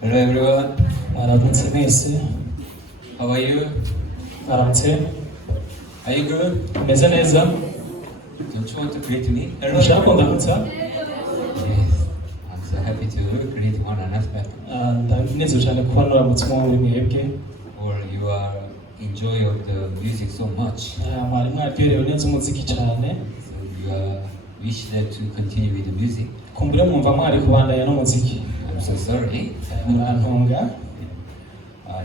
Hello everyone. Aramutse mwese. How are you? Aramutse. Are you good? Meze neza. Don't you want to greet me? Ushaka kundamutsa? Yes. I'm so happy to greet one another. Ndanezerewe cyane kuba nuramutse muri mwebwe. Or you are enjoy of the music so much. Mwari mwaryoherewe neza umuziki cyane. So you are wish that to continue with the music. Kumbure mwumva mwari kubandanya n'umuziki. I'm so sorry. Murantunga.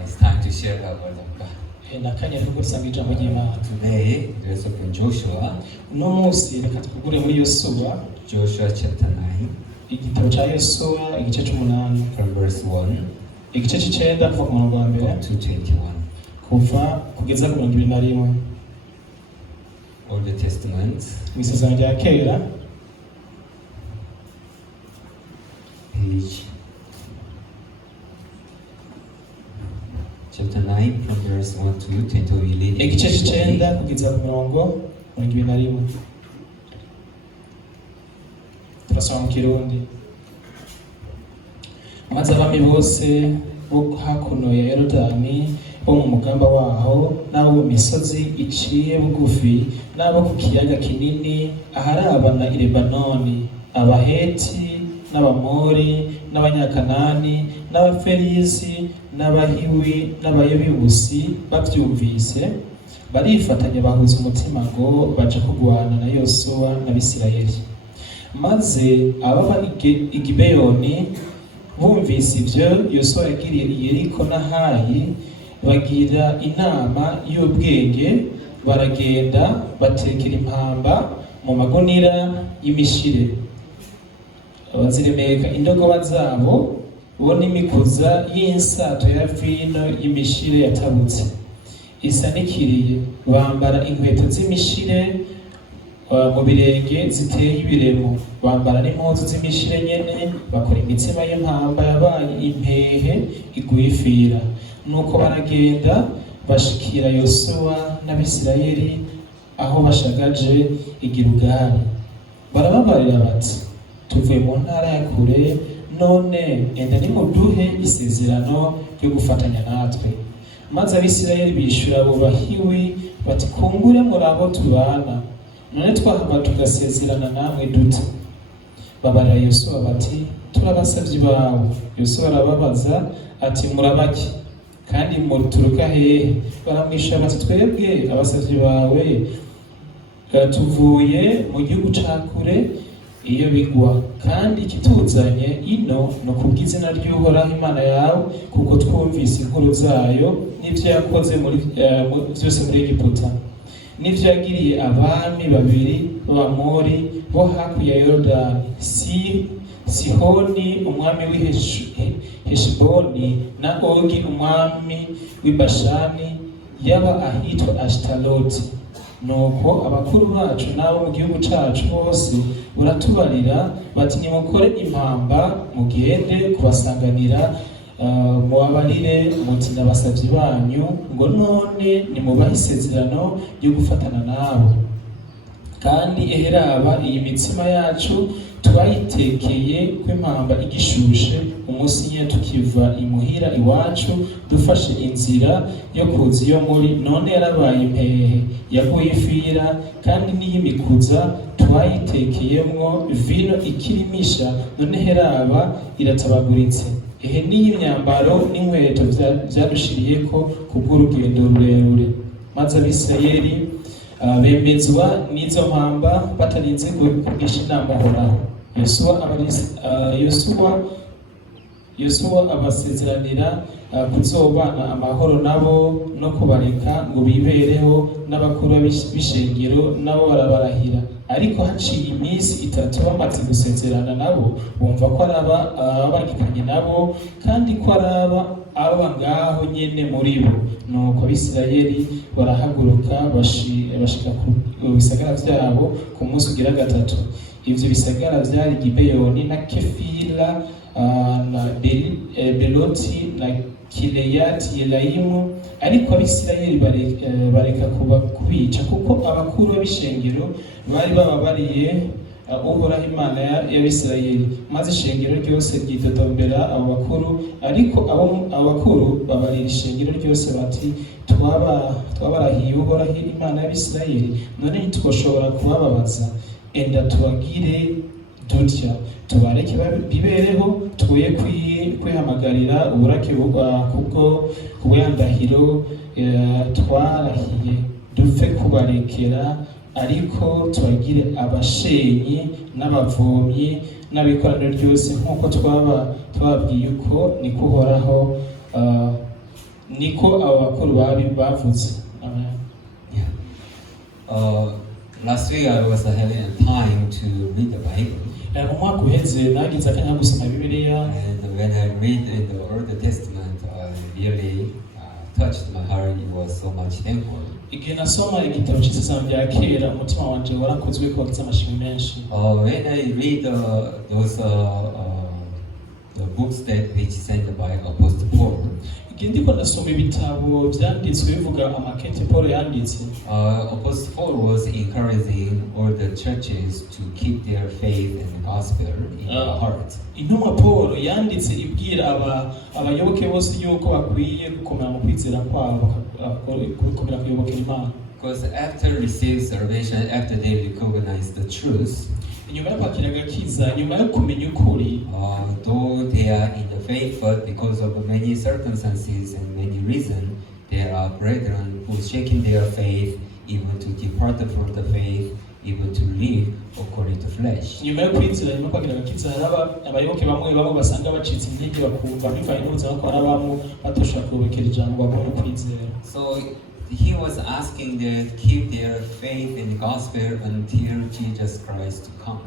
It's time to share the word of God. Nakanya rero gusanga ijambo ry'Imana. Today, there's open Joshua. Uno munsi reka twugure muri Yosuwa. Joshua chapter 9. Igitabo cya Yosuwa igice cy'umunani. From verse 1. Igice cy'icenda kuva ku murongo wa mbere. To 21. Kuva kugeza ku 21. All the testaments. Isezerano rya kera. Page chapter 9 from verse 1 to 10. Igice cy'icenda kugeza ku mirongo 21. Turasoma mu Kirundi. Maze abami bose bo hakuno ya Yorodani bo mu mugamba waho n'abo mu misozi iciye bugufi n'abo ku kiyaga kinini aharabana i Lebanoni, Abaheti n'Abamori n'Abanyakanani n'Abaferizi n'Abahiwi n'Abayebusi babyumvise barifatanya bahuza umutima ngo baje kurwana na Yosuwa n'Abisirayeli. Maze ababa i Gibeyoni bumvise ibyo Yosuwa yagiriye i Yeriko na Hayi bagira inama y'ubwenge, baragenda batekera impamba mu magunira y'imishire, baziremeka indogoba zabo bo n'imikuza y'insato ya vino y'imishire yatabutse isanikiriye, bambara inkweto z'imishire mu birenge ziteye ibiremo, bambara n'impuzu z'imishire nyene, bakora imitsima y'impamba yabaye impehe igwifira. Nuko baragenda bashikira Yosuwa n'Abisirayeli aho bashagaje i Gilugali. Barababarira bati, tuvuye mu ntara ya kure, none enda nimuduhe isezerano ryo gufatanya natwe. Maze Abisirayeli bishura abo Bahiwi bati, kumbure murabo tubana, none twahava tugasezerana namwe dute? Babarira Yosuwa bati, turabasavyi bawe. Yosuwa arababaza ati, murabaki kandi muturuka hehe? Baramwisha bati, twebwe abasavyi bawe tuvuye mu gihugu ca kure iyo bigwa, kandi ikituzanye ino no kubw'izina ry'Uhoraho Imana yawe, kuko twumvise inkuru zayo n'ivyo yakoze vyose muri Egiputa, n'ivyo yagiriye abami babiri b'Abamori bo hakurya ya Yorodani, Sihoni umwami w'Heshiboni na Ogi umwami w'Ibashani yaba ahitwa Ashtaroti. Nuko abakuru bacu n'abo mu gihugu cacu bose uratubarira bati, nimukore impamba mugende kubasanganira, mubabarire muti n'abasavyi banyu ngo none nimubahe isezerano ryo gufatana nabo. Kandi eheraba iyi mitsima yacu twayitekeye kw'impamba igishushe umunsi nyene tukiva imuhira iwacu dufashe inzira yo kuza iyo muri, none yarabaye impehe yaguye ifira, kandi n'iy'imikuza twayitekeyemwo vino ikirimisha, none heraba iratabaguritse. Ehe n'iy'imyambaro n'inkweto vyadushiriyeko kubw'urugendo rurerure. Maze Abisirayeli bemezwa n'izo mpamba batarinze kugisha inama Uhoraho. Yosuwa abasezeranira kuzobana amahoro nabo no kubareka ngo bibereho, n'abakuru b'ishengero nabo barabarahira. Ariko haciye iminsi 3 bamaze gusezerana nabo, bumva ko abagikanye nabo kandi ko aba ngaho nyene muri bo. Nuko Abisirayeli barahaguruka bashika ku bisagara vyabo ku munsi ugira gatatu. Ivyo bisagara vyari Gibeyoni na Kefira na Beloti na Kileyati Yelayimu, ariko Abisirayeli bareka kubica kuko abakuru b'ishengero bari bababariye uhoraho Imana y'Abisirayeli, maze ishengero ryose ryitotombera abo bakuru, ariko abo bakuru babarira ishengero ryose bati twabarahiye uhoraho Imana y'Abisirayeli, none ntitwoshobora kubababaza, enda tubagire dutya, tubareke bibereho, twoye kwihamagarira uburake kubw'andahiro twarahiye, dupfe kubarekera, ariko tubagire abashenyi n'abavomyi n'abikoraniro ryose, nk'uko twababwiye uko niko uhoraho niko abo bakuru bavuze. Amen. Last week I was having a time to read the Bible. Mu mwaka uheze nagize akanya ko gusoma Bibiliya, And when I read in the Old Testament, I really touched my heart. It was so much thankful. igihe nasoma igitabo cy'isezerano rya kera, umutima wanje warakozwe ko wagize amashimwe menshi. When I read those the books that which sent by Apostle Paul, igihe ndiko ndasoma ibitabo byanditswe bivuga amakete Paul yanditse, Apostle Paul was encouraging all the churches to keep their faith and gospel in their heart. intumwa Paul yanditse ibwira abayoboke bose yuko bakwiye gukomera mu kwizera kwabo, gukomera kuyobokera Imana. Because after receiving salvation, after they recognize the truth, inyuma yo kwakira agakiza, nyuma yo kumenya ukuri, though they are in the faith, but because of many circumstances and many reasons, there are brethren who shaking their faith, even to depart from the faith, even to live according to flesh. nyuma yo kwizera, nyuma yo kwakira agakiza, hari abayoboke bamwe basanga bacitse intege, bakumva bivanye n'ubuzima ko hari abamo batoshobora kuyobokera ijambo, bagomba kwizera. So he was asking them to keep their faith in the gospel until Jesus Christ to come.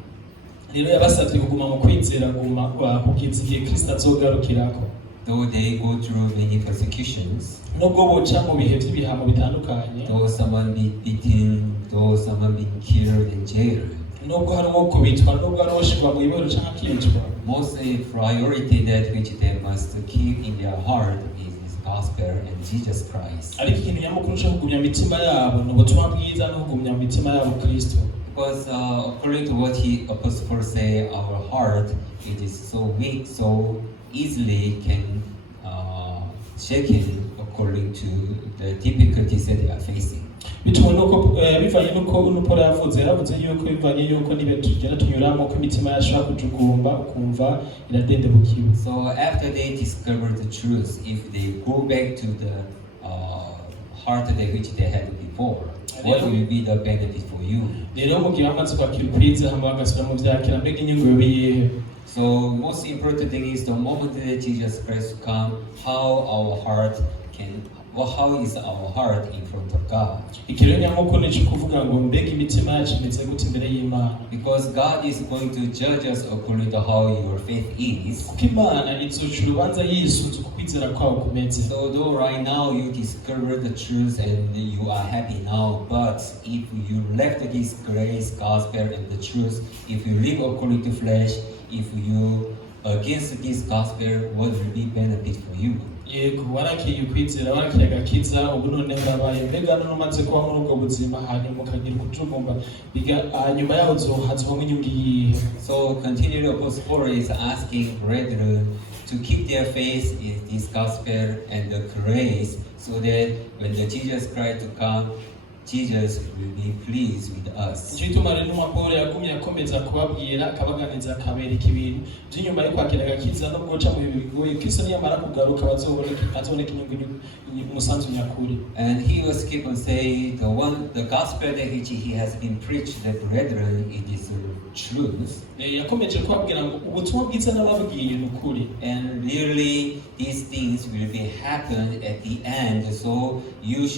rero yabasabye kuguma mu kwizera, kugeza igihe Kristo azogarukirako. Though they go through many persecutions, nubwo boca mu bihe by'ibihano bitandukanye, though someone be beaten, though someone be killed in jail, nubwo hari uwo kubitwa, nubwo hari uwoshirwa mu ibero cyangwa akicwa, most priority that which they must keep in their heart is His gospel and Jesus Christ. ariko ikintu nyamukuru cyo kugumya imitima yabo ni ubutumwa bwiza no kugumya mu mitima yabo Kristo. Because according to what Apostle Paul say, our heart, it is so weak, so easily can shaken according to the difficulties that they are facing. bitewe nuko bivanye nuko Paul yavuze yuko bivanye yuko nibe tugera tunyuramo ko imitima yashaka kujugumba, ukumva iradendebukiwe. So after they discover the truth, if they go back to the heart that which they had before, what will be the benefit for you? rero mu gihe bamaze kwakira ukwiza, hama bagasubira mu byakira, mbega inyungu yobiyihe? So most important thing is the moment that Jesus Christ come, how is our heart in front of God? ikirere nyamukuru ni cyo kuvuga ngo mbega imitima yacu imeze gute imbere y'Imana, Because God is going to judge us according to how your faith is. kuko Imana izoca urubanza yisunze uko kwizera kwawo kumeze. So though right now you discover the truth and you are happy now, but if you left this grace, gospel and the truth, if you live according to flesh, if you against this gospel, what will be benefit for you? yego warakiye ukwizera, warakiye agakiza, ubu none harabaye, mbega none umaze kuba muri ubwo buzima hanyuma ukagira kujugumba, hanyuma yaho hazovamo inyungu iyihe? So continually Apostle Paul is asking brethren to keep their faith in this gospel and the grace, so that when the Jesus Christ to come, Jesus will be pleased with us. icyo gituma rero intumwa Paul yagumye akomeza kubabwira, akabaganiza, akabereka ibintu by'inyuma yo kwakira agakiza no guca mu bihe bigoye. Kristo niyamara kugaruka bazoboneka inyungu, umusanzu nyakuri. And he was keep on saying the gospel that he has been preached, the brethren, it is the truth. yakomeje kubabwira ngo ubutumwa bwiza n'ababwiye ni ukuri, and really these things will be happen at the end, so you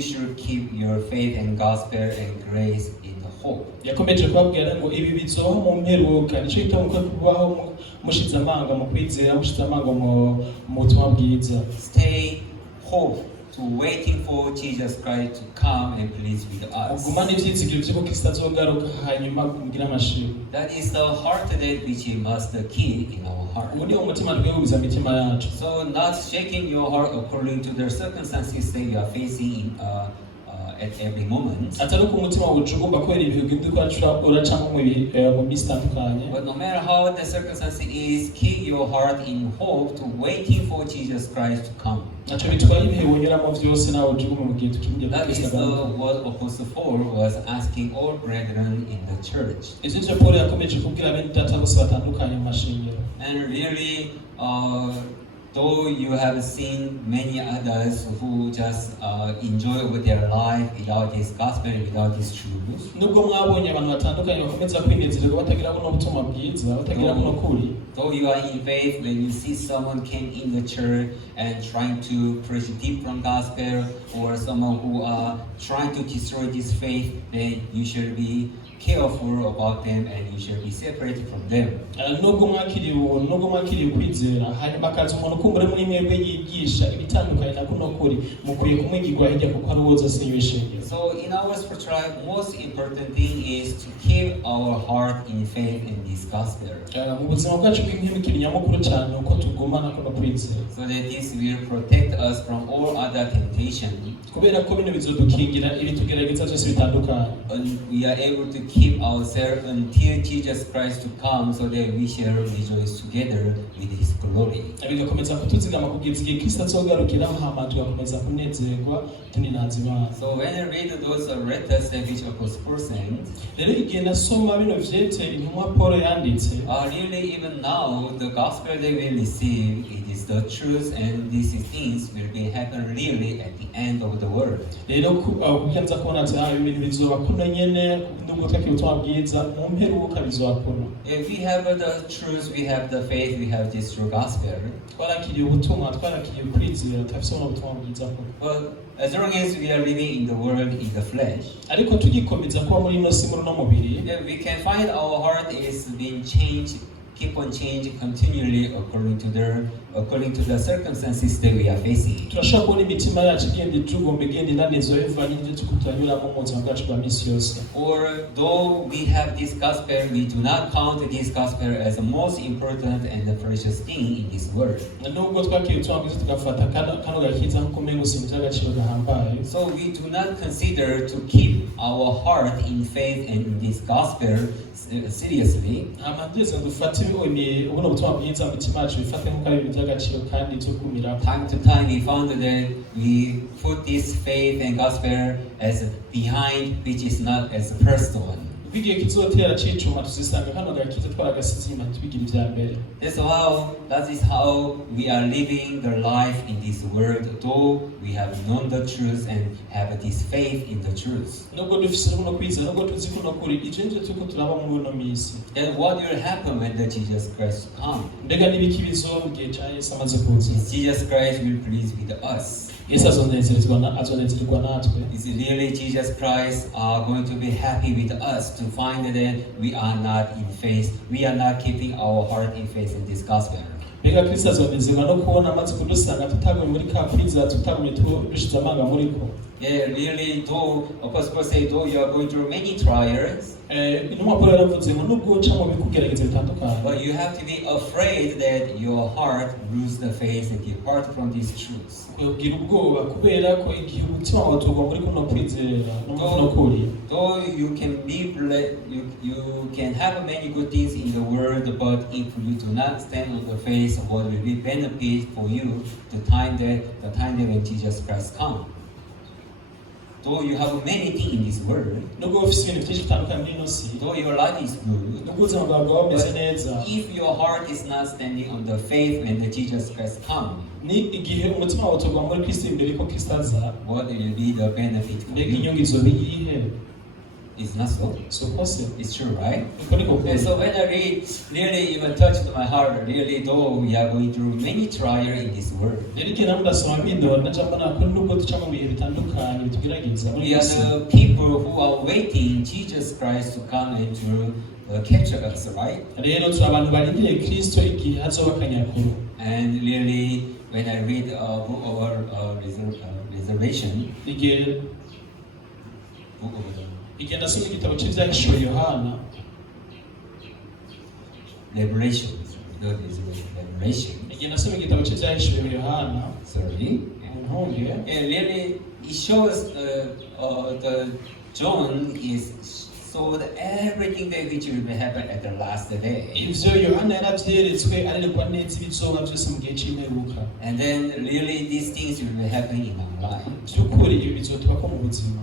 should keep your faith and gospel and grace in the hope. yakomeje kubabwira ngo ibi bizoba mu mperuka, nicyo gituma ko kubaho mushize amanga mu kwizera, mushize amanga mu butumwa bwiza. Stay hope to waiting for Jesus Christ to come and please with us. ugumane ivyizigiro vy'uko Kristo azogaruka hanyuma kugira amashimwe. That is the heart that which we must keep in our heart. ubu ni umutima twigubiza imitima yacu. So not shaking your heart according to the circumstances that you are facing at every moment. atari ko umutima wawe ugomba kubera ibihe ugenda uracamo mu minsi itandukanye. But no matter how the circumstance is, keep your heart in hope to waiting for Jesus Christ to come. ntacyo bitwaye ibihe wonyuramo byose nawe ujugume mu gihe tukiriye That is what Apostle Paul was asking all brethren in the church. ivyo nivyo Paul yakomeje kubwira bene data bose batandukanye mu mashengero. And really, though you have seen many others who just enjoy with their life without this gospel, without this truth. nubwo mwabonye abantu batandukanye bakomeza kwinezererwa batagira buno butumwa bwiza batagira buno kuri. Though you are in faith, when you see someone came in the church and trying to preach different gospel, or someone who are trying to destroy this faith, then you should be careful about them and you should be separated from them. nubwo mwakiriye kwizera hanyuma akaza umuntu kumbura muri mwebwe yigisha ibitandukanye na kuno kuri mukwiye kumwigirwa hirya kuko ari woza se yishengera. So in our spiritual life, most important thing is to keep our heart in faith in this gospel. mu buzima bwacu bw'imyimikiro nyamukuru cyane uko tugumana kuno kwizera. So that this will protect us from all other temptation. kubera ko bino bizodukingira ibitugerageza byose bitandukanye. And we are able to keep ourselves until Jesus Christ to come, so that we shall rejoice together with His glory. bigakomeza kutuzigama kugeza igihe Kristo azogarukira hama tugakomeza kunezerwa tuninaza Imana. So when I read those letters that which Apostle Paul sent, rero igihe nasoma bino vyete intumwa Paul yanditse, really even now the gospel that we receive, it is the truth, and these things will be happen really at the end of the world. rero kugenza kubona ati ibintu bizoba kuno nyene nubwo twakiri ubutumwa bwiza mu mperuka bizoba kuno. If we have the truth, we have the faith, we have this true gospel. twarakiriye ubutumwa twarakiriye kwizera tafise ubutumwa bwiza kuno. But as long as we are living in the world in the flesh, ariko tugikomeza kuba muri ino si muri no mubiri, we can find our heart is being changed, keep on changing continually according to the circumstances that we are facing. turashobora kubona imitima yacu igenda ijugumba igenda inanezwa bivanye n'ibyo turiko turanyuramo mu buzima bwacu bwa misi yose. Or though we have this gospel, we do not count this gospel as the most important and the precious thing in this world. nubwo twakiriye ubutumwa bwiza tugafata kano gakiza nk'uko umengo si iby'agaciro gahambaye. So we do not consider to keep our heart in faith and in this gospel seriously. Amandeze dufate ubuno butumwa bwiza mu mitima yacu bifate nk'uko ari ibintu by'agaciro kandi cyo kumira. Time to time we found that we put this faith and gospel as behind, which is not as a personal one. Bigiye kizotera cicuma tuzisanga kano gakiza twaragasize inyuma tubigira ivya mbere. That is how we are living the life in this world, though we have known the truth and have this faith in the truth. Nubwo dufise buno kwiza nubwo tuzi kuno kuri ijenje tuko turaba mu buno misi. Then what will happen when the Jesus Christ come? Mbega nibiki bizogiye cha Yesu amaze kuza. Jesus Christ will please with us. Yesu azonezerezwa natwe. Is really Jesus Christ are going to be happy with us to find that we are not in faith, we are not keeping our heart in faith in this gospel. Mbega Kristo azonezerwa no kubona amaze kudusanga tutaguye muri kapuriza tutaguye dushize amanga muri ko. Yeah, really, though Apostle Paul say, though you are going through many trials, intumwa Paul yaravuze ngo nubwo uca mu bikugerageza bitandukanye, but you have to be afraid that your heart lose the faith and depart from these truths. kugira ubwoba kubera ko igihe umutima wawe utogwa muri kuno kwizera no kuri. Though you can be you can have many good things in the world, but if you do not stand on the faith, what will be benefit for you the time that when Jesus Christ comes? Though you have many things in this world, though your life is good, but if your heart is not standing on the faith when the Jesus Christ comes, what will be the benefit for you? It's not so. It's true, right? And so when I read, really even touched my heart, really, though we are going through many trials in this world. We are the people who are waiting Jesus Christ to come and to capture us, right? And really, when I read our reservation, igenda soma igitabo cy'ibyahishuwe Yohana, Revelation. igenda soma igitabo cy'ibyahishuwe Yohana, ntunge really it shows the John is sold everything that which will happen at the last day. ivyo Yohana yaravyeretswe arerekwa neza ibizoba byose mu gihe c'imperuka. And then really these things will happen in our life. By'ukuri ibyo bizotubako mu buzima.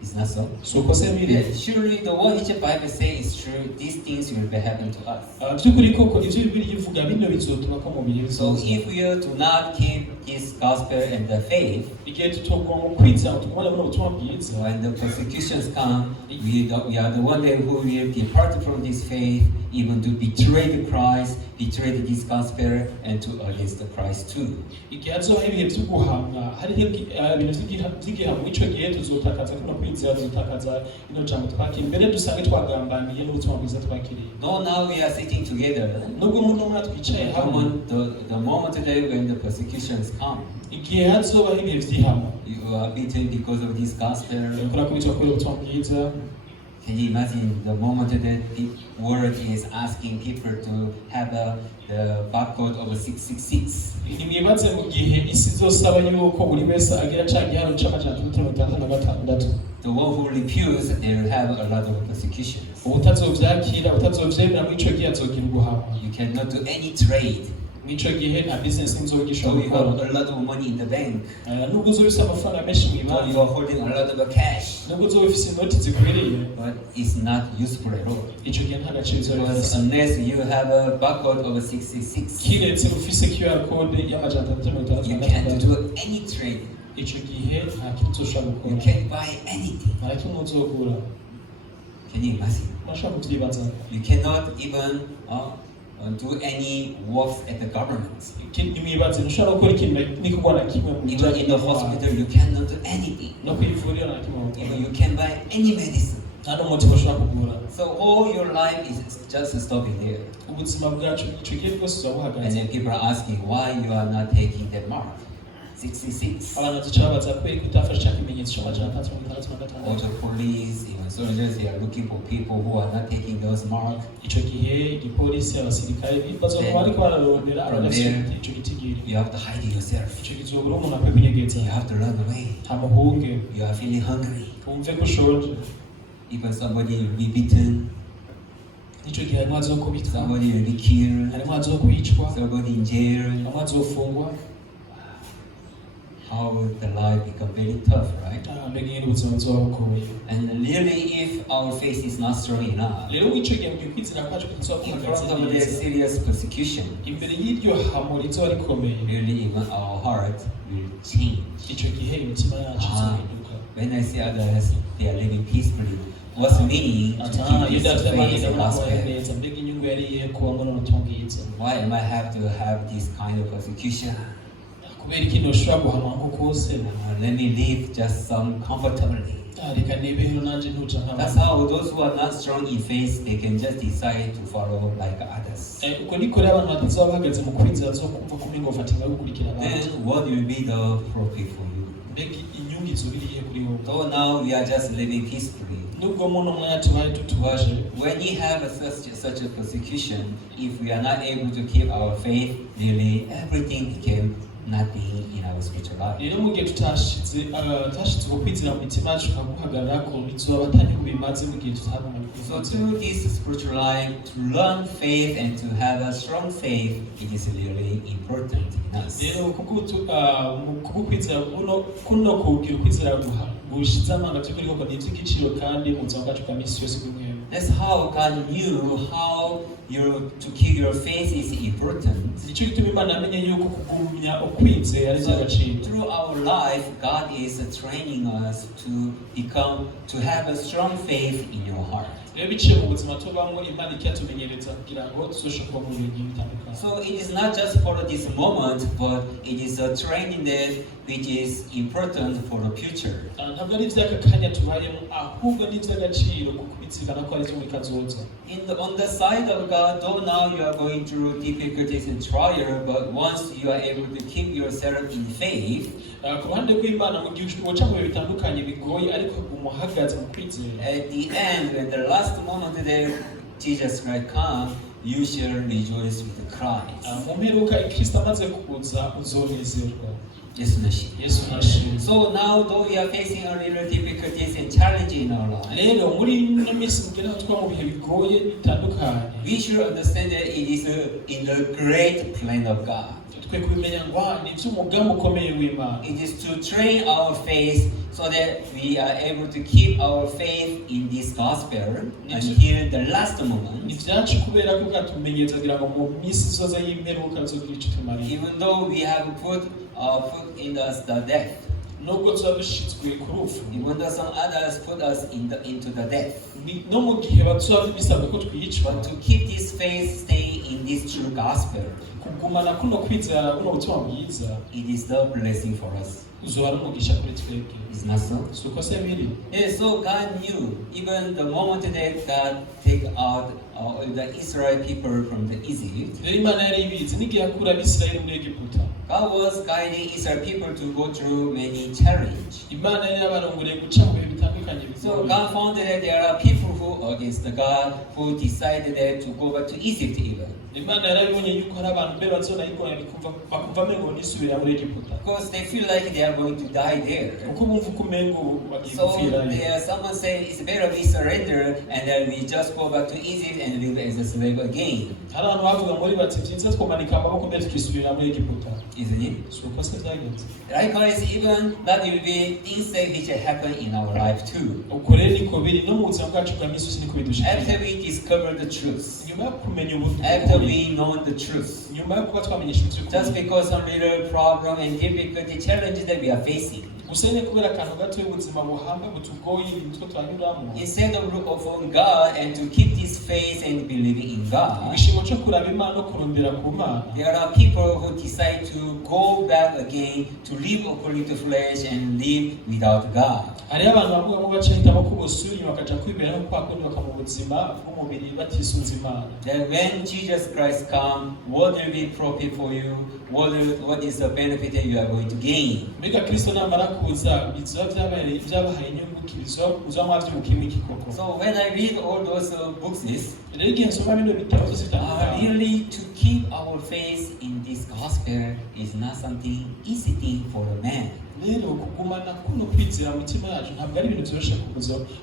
It's not so? So kose biri. Yeah, surely the word which the Bible says is true. These things will happen to us. By'ukuri koko ivyo Bibiliya ivuga bino bizotubako mu bihe So bizoza. if we are to not keep this gospel and the faith, igihe tutogwa mu kwitsa tukubona buno butumwa bwiza, when the persecutions come, we are the one that who will depart from this faith, even to betray Christ, betray this gospel, and to against the Christ too. igihe hazoba ibihe vyo guhamwa hariho ibintu vy'igihamwa ico gihe tuzotakaza kuno kwizera, tuzotakaza ino jambo twakiriye, mbere dusange twagambaniye n'ubutumwa bwiza twakiriye. No, now we are sitting together. Nubwo umuntu umwe twicaye hamwe, The moment today when the persecutions come, igihe hazoba ibihe vy'ihamwa, you are beaten because of this gospel. kurakubitwa kubera ubutumwa bwiza. Can you imagine the moment that the world is asking people to have the barcode of 666? Nimwibaze mu gihe isi izosaba yuko buri wese agira ca gihano c'amajana 666. The one who refuse, they will have a lot of persecutions. Utazovyakira, utazovyemera muri ico gihe azogira uguhamwa. You cannot do any trade. Mw'ico gihe nta business So nzogishobora you have gukora. a lot of money in the bank. Nubwo uzoba ufise amafaranga menshi So mw'ibanki, you are holding a lot of cash. nubwo uzoba ufise inoti zikwiriye, But it's not useful at all. ico gihe nta gaciro Because bizofise. unless you have a barcode of 666, Kiretse ufise QR code y'amajana you can't 666, do any trade. ico gihe nta kintu uzoshobora You gukora. can't buy anything. Nta kimwe uzogura. Can you imagine? Urashobora kuvyibaza. You cannot even do any works at the government. Nimwibaze ntushobora gukora ikintu n'igikorwa na kimwe mu Even bijanye in the hospital, you cannot do anything. no kw'ivuriro nta kimwe Even gukora. you can buy any medicine. Nta n'umuti bashobora kugura. So all your life is just stopping there. Ubuzima bwacu ico gihe bwose buba And buhagaze. then people are asking why you are not taking that mark, 66. Abantu duca babaza kubera ko utafashe ca kimenyetso c'amajana 666. All the police, even soldiers, they are looking for people who are not taking those marks. Ico gihe igipolisi abasirikare bazoba bariko bararondera abadafise ico gitigiri. You have to hide yourself. Ico kizobura umuntu akwiye kunyegeza. You have to run away. Nta muhunge. You are feeling hungry. Wumve ko ushonje. Even somebody will be beaten. Ico gihe harimwo azokubitwa. Somebody will be killed. Harimwo azokwicwa. Somebody in jail. Harimwo azofungwa. How would the life become very tough, right? Mbega nyene ubuzima buzoba bugoye. And really, if our faith is not strong enough, Rero ico gihe mu kwizera kwacu kuzoba in kuhagaze front of the neza. serious persecution, Imbere y'iryo hamo rizoba rikomeye. really even our heart will change. Ico gihe imitima yacu izohinduka. When I say others, they are living peacefully, what's the meaning to keep this faith and gospel? neza mbega inyungu yari iyihe kuba ngo n'ubutumwa bwiza. Why am I have to have this kind of persecution? Kubera iki ntushobora guhamwa nko kose. Let me live just some comfortably. Reka nibeho nanje ntuja That's nk'abandi. how those who are not strong in faith, they can just decide to follow like others. Uko niko rero abantu batazoba bahagaze mu kwizera bazokumva ko umengo bafatirwa gukurikira abandi. Then what will be the profit for you? Mbega inyungu izoba irihe kuri wowe. So now we are just living peacefully. Nubwo muno mwanya tubaye But tutubaje, when you have such a persecution, if we are not able to keep our faith, really everything can not be in our spiritual life. rero mu gihe tutashize ku kwizera mu mitima yacu tukaguhagararako bizoba atanyungu bimaze mu gihe tutaba mu So kwizera. to this spiritual life, to learn faith and to have a strong faith, it is really important in us. Rero kugukwizera kuno kugira ukwizera gushize amanga by'ukuri koko ni iby'igiciro kandi mu buzima bwacu bwa misi yose bw'umwema. That's how God knew how to keep your faith is important. Nicyo gituma Imana yamenye yuko kugumya ukwizera ari iby'agaciro. Through our life, God is training us to have a strong faith in your heart. Rero biciye mu buzima tubamo Imana ikatumenyereza kugira ngo tuzoshobore kuba mu bintu bitandukanye. So it is not just for this moment, but it is a training that which is important for the future. Ntabwo ari iby'aka kanya tubayemo ahubwo ni iby'agaciro kuko bizigana ko ari byo muri kazoza. On the side of God, though now you are going through difficulties and trial, but once you are able to keep yourself in faith, Ku ruhande rw'Imana mu gihe uca mu bihe bitandukanye bigoye ariko umuhagaze mu kwizera. at the end, when the last moment that Jesus Christ comes, you shall rejoice with Christ. mu mperuka Kristo amaze kuza uzonezerwa. Yesu nashimwe. Yesu nashimwe. So now though we are facing a little difficulties and challenge in our life, rero muri ino minsi mugera twa mu bihe bigoye bitandukanye, we should understand that it is in the great plan of God. twe kubimenya ngo ni by'umugambi ukomeye w'Imana. It is to train our faith so that we are able to keep our faith in this gospel until the last moment. Ivyacu kubera ko bwatumenyeza kugira ngo mu minsi zoza y'imperuka zogira icyo tumariye. Even though we have put our foot in the death, nubwo tuba dushitswe ku rupfu, even though some others put us into the death, no mu gihe batuba bisabwa ko twicwa, but to keep this faith stay in this true gospel, kugumana kuno kwizera kuno butumwa bwiza, it is the blessing for us. uzoba ari umugisha kuri twebwe. Is not so? Suko se biri. Yes, so God knew even the moment that God take out the Israel people from the Egypt. Rero Imana yari ibizi n'igihe akura Abisirayeli muri Egiputa. God was guiding Israel people to go through many challenges. Imana yari yabarongoreye guca mu bihe bitandukanye. So God found that there are people who against the God who decided that to go back to Egypt even. Imana yarabibonye yuko hari abantu mbere bazonayigora bakumva mengo nisubira muri Egiputa. Because they feel like they are going to die there. Kuko bumva ko mengo bagiye So gupfira. someone say it's better we surrender and then we just go back to Egypt and live as a slave again. Hari abantu bavuga muri bati byiza twomanika amaboko mbere tukisubira muri Egiputa. Isn't it? Suko se byagenze. Likewise, even that will be things that which happen in our life too. Uko rero niko biri no mu buzima bwacu bwa minsi yose niko bidushikira. After we discover the truth, Nyuma yo kumenya ubutumwa, after we know the truth, nyuma yo kuba twamenyesha just ukuri, because some little problem and difficulty challenges that we are facing, gusa nyine kubera akantu gato y'ubuzima buhamba butugoye ibintu twanyuramo, instead of look upon God and to keep this faith and believing in God, igishimo cyo kuraba Imana no kurondera ku Mana, there are people who decide to go back again to live according to flesh and live without God. hariho abantu bamwe bamwe bacahitamo ko bosubira inyuma bakaja kwibera no kwa kundi baka mu buzima bw'umubiri batisunze Imana. That when Jesus Christ comes, what will be profit for you? What is the benefit that you are going to gain? Mbega Kristo namara kuza bizoba byabahaye inyungu kibizo uzamwa by'umukimi kikoko. So when I read all those books, Rero igihe nsoma bino bitabo byose bitandukanye, really to keep our faith in this gospel is not something easy thing for a man. rero kugumana kuno kwizera mu mitima yacu ntabwo ari ibintu byoroshye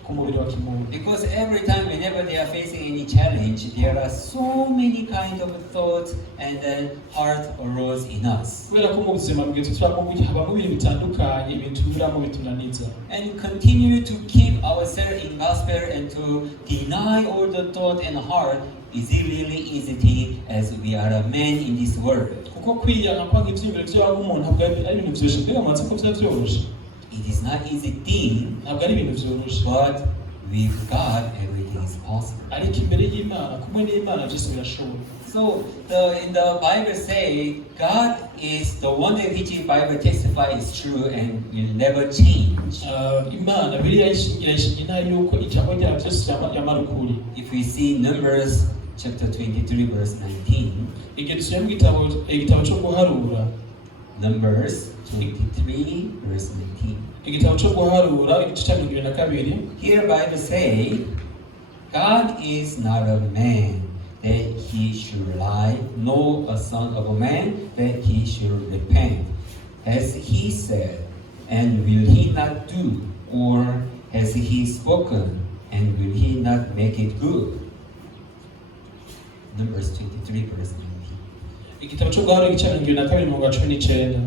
ku mubiri wa kimuntu. Because every time, whenever they are facing any challenge, there are so many kind of thoughts and then heart arose in us. Kubera ko mu buzima bwiza turabamo habamo ibintu bitandukanye ibintu tunyuramo bitunaniza. And continue to keep ourselves in gospel and to deny all the thought and heart is it really easy thing as we are a man in this world. Kuko kwiyanga kwanga ibyiyumviro by'abantu umuntu ntabwo ari ibintu byoroshye. Mbega mwanze ko byaba byoroshye? It is not easy thing, Ntabwo ari ibintu byoroshye. but with God everything is possible. Ariko imbere y'Imana, kumwe n'Imana byose birashoboka. So in the Bible say God is the one that which the Bible testifies is true and will never change. Imana Bibiliya yishingira nta yuko ijambo ryayo byose yamara ukuri. If we see Numbers chapter 23 verse 19, Igihe dusubira mu igitabo cyo guharura, Numbers 23 verse 19. igitabo cyo guharura igice cya 22, Here Bible say, God is not a man that he should lie, nor a son of a man that he should repent. Has he said, and will he not do? Or has he spoken, and will he not make it good? Numbers 23 verse 19. igitabo cyo guharura igice cya 22 mu 19.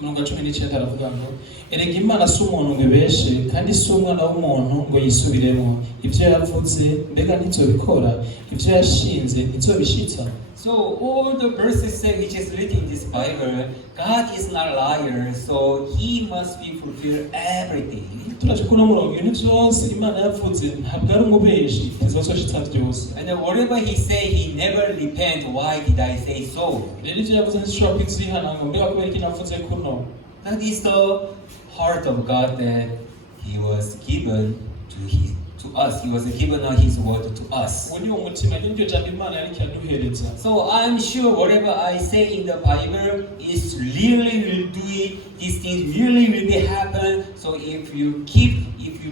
Umurongo wa 19 aravuga ngo erega Imana si umuntu ngo ibeshe kandi si umwana w'umuntu ngo yisubiremo. Ibyo yavuze mbega ntizobikora, ibyo yashinze ntizobishitsa. So all the verses say which is written in this Bible, God is not a liar, so he must be fulfill everything. Turaje kuno murongo ibintu byose Imana yavuze ntabwo ari umubeshi tizoshitsa byose. And whatever he say, he never repent. Why did I say so? Rero ibyo yavuze ntishobora kwizihana ngo mbega kubera iki navuze kuno. That is the heart of God that he was given to to us. He was given his word to us. uwo ni wo mutima n'iryo jambo Imana yariko iraduhereza. So I'm sure whatever I say in the Bible is really will do it. These things really will be happen. So if you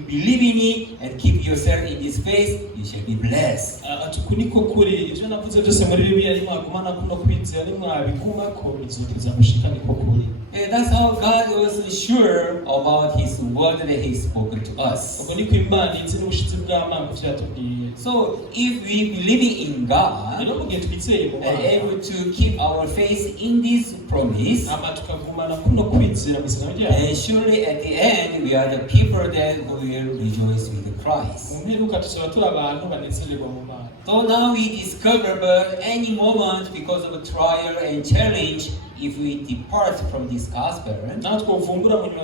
believe in it and keep yourself in this faith, you shall be blessed. Ati niko kuri ivyo navuze byose muri Bibiliya ari mwagumana kuno kwizera ari mwabigumako bizoteza gushika niko kuri. That's how God was sure about His word that He spoke to us. Ubwo niko Imana izi n'ubushizi bw'Imana vyatubwiye. So if we believe in God rero mugihe twizeye mu and able to keep our faith in this promise, ama tukagumana kuno kwizera bizina byayo, and surely at the end we are the people that will rejoice with Christ. umperuka tuzaba turi abantu banezererwa mu Mana. So now we discover but any moment because of a trial and challenge, if we depart from this gospel, naho twovumbura mu nyuma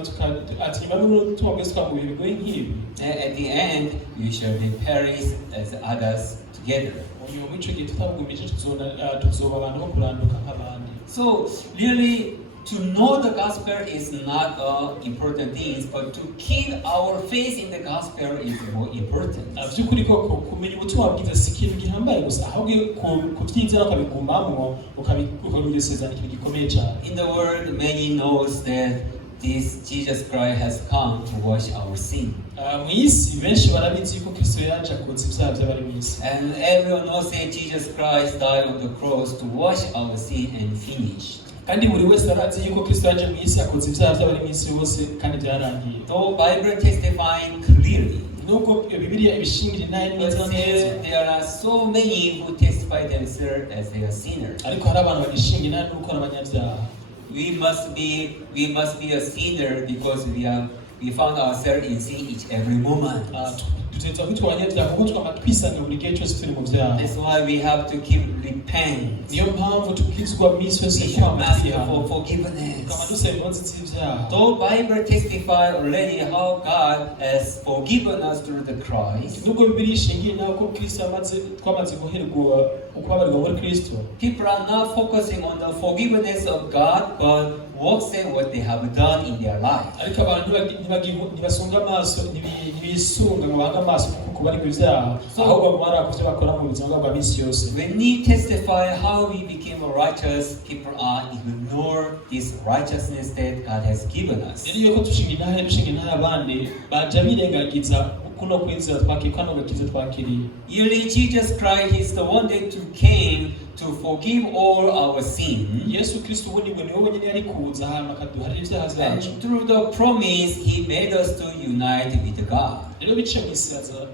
ati nyuma n'ubutumwa bwese twamubiye bigoye nk'ibi, at the end we shall be perished as others together. mu nyuma w'ico gihe tutabugumije tuzoba abantu bo kuranduka nk'abandi. So really, to know the gospel is not important thing, but to keep our faith in the gospel is more important. Vy'ukuri koko kumenya ubutumwa bwiza si ikintu gihambaye gusa, ahubwo kuvyizera ukabigumamwo ukabikoreseza ikintu gikomeye cyane. In the world, many knows that this Jesus Christ has come to wash our sin. Mw'isi benshi barabizi ko Kristo yaje akoza ibyaha by'abari mw'isi. And everyone knows that Jesus Christ died on the cross to wash our sin and finish. Kandi buri wese arazi yuko Kristo yaje mw'isi akoza ibyaha by'abari mw'isi bose kandi byarangiye. Though Bible testifying clearly, nuko Bibiliya ibishingira nayo neza neza, there are so many who testify themselves as they are sinners. ariko hari abantu bagishingira nayo nuko abanyabyaha. We must be a sinner because we found ourselves in sin each every moment. Tuteza kwitwa abanyabyaha kuko twama twisanga buri gihe cyose turi mu byaha. That's why we have to keep repent. Niyo mpamvu tukizwa mw'isi yose We should kwama ask twiha for forgiveness. kama dusaba imbabazi z'ibyaha. Though Bible testify already how God has forgiven us through the Christ, nubwo Bibiliya ishingiye naho ko Kristo twamaze guherwa ukubabarirwa muri Kristo, people are not focusing on the forgiveness of God, but works and what they have done in their life. ariko abantu ntibasunga amaso ntibisunga ngo bange amaso kuko bari ibyaha, ahubwo bamara ku byo bakora mu buzima bwabo bw'isi yose. When we testify how we became righteous, people are ignore this righteousness that God has given us. rero iyo ko dushinga intahe abandi baja birengagiza kuno kwizera kano gakiza twakiriye. Really, Jesus Christ is the one that came to forgive all our sin. Yesu Kristo ubu niwe wenyine yari kuza hanyuma akaduharira ibyaha byacu. And through the promise, He made us to unite with God. rero biciye mu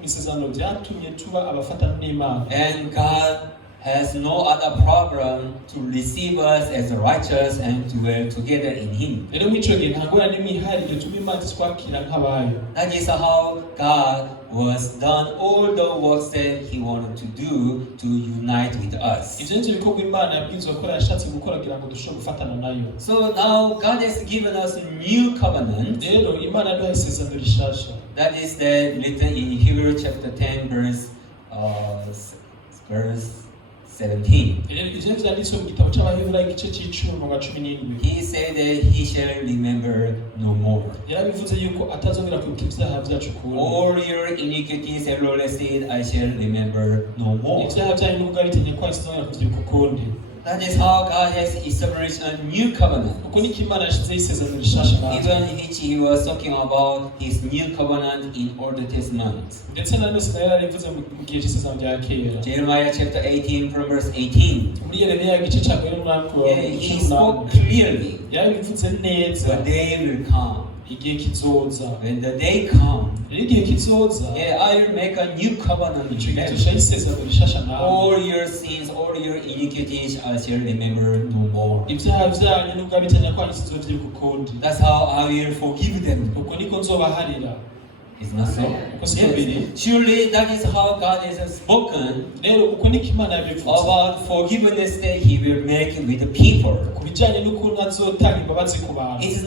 isezerano byatumye tuba abafatana n'Imana. And God has no other problem to receive us as righteous and to dwell together in Him. rero mw'ico gihe nta ngorane n'imwe ihari ituma Imana twakira nk'abayo. That is how God was done all the works that He wanted to do to unite with us. ivyo nivyo bikorwa Imana yabwirizwa gukora, yashatse gukora kugira ngo dushobore gufatana nayo. So now God has given us a new covenant. rero Imana yaduhaye isezerano rishasha. That is written in Hebrews chapter 10 verse 17. ivyo vyanditswe mu gitabo c'Abaheburayo igice c'icumi mu gacumi n'indwi. He said that He shall remember no more yarabivuze yuko atazongera kwibuka ibyaha byacu ukundi. all your iniquities and lawlessness I shall remember no more. ibyaha byanyu nubwo ari itegeko atazongera kuvyibuka ukundi. That is how God has established a new covenant. uko niko Imana yashizeho isezerano rishasha natwe. Even He was talking about His new covenant in Old Testament. ndetse na none yarabivuze mu gihe c'isezerano rya kera. Jeremiah chapter 18 from verse 18. muri Yeremiya igice ca mbere n'umwaka wa He spoke clearly. yarabivuze neza. The day will come. igihe kizoza. When the day comes, rero igihe kizoza, I will make a new covenant with ico gihe them. tushaho isezerano rishasha nawe. All your sins, all your iniquities, I shall remember no more. ibyaha vyanyu nubwo ari itegeko kwanyu sinzovyibuka ukundi. That's how I will forgive them. uko niko nzobaharira. It's not so. uko siko biri. Surely that is how God has spoken rero uko niko Imana yabivuze about forgiveness that He will make with the people. ku bijanye n'ukuntu azotanga imbabazi ku bantu. It's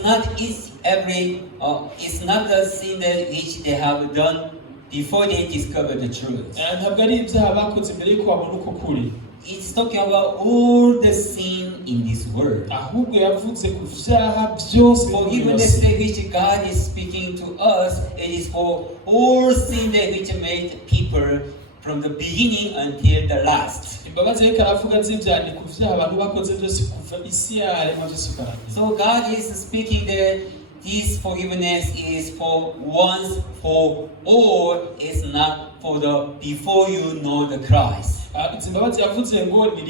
not the sin that which they have done before they discover the truth. ntabwo ari ibyaha bakoze imbere y'uko babona uko kuri. it's talking about all the sin in this world. ahubwo yavuze ku vyaha byose Forgiveness that which God is speaking to us, it is for all sin that which made people from the beginning until the last. imbabazi reka aravuga z'ibyaha ni ku vyaha abantu bakoze byose kuva isi yaremwa byose ukarangira. So God is speaking that this forgiveness is for once for all. It's not for the before you know the Christ. izi mbabazi yavuze ngo ni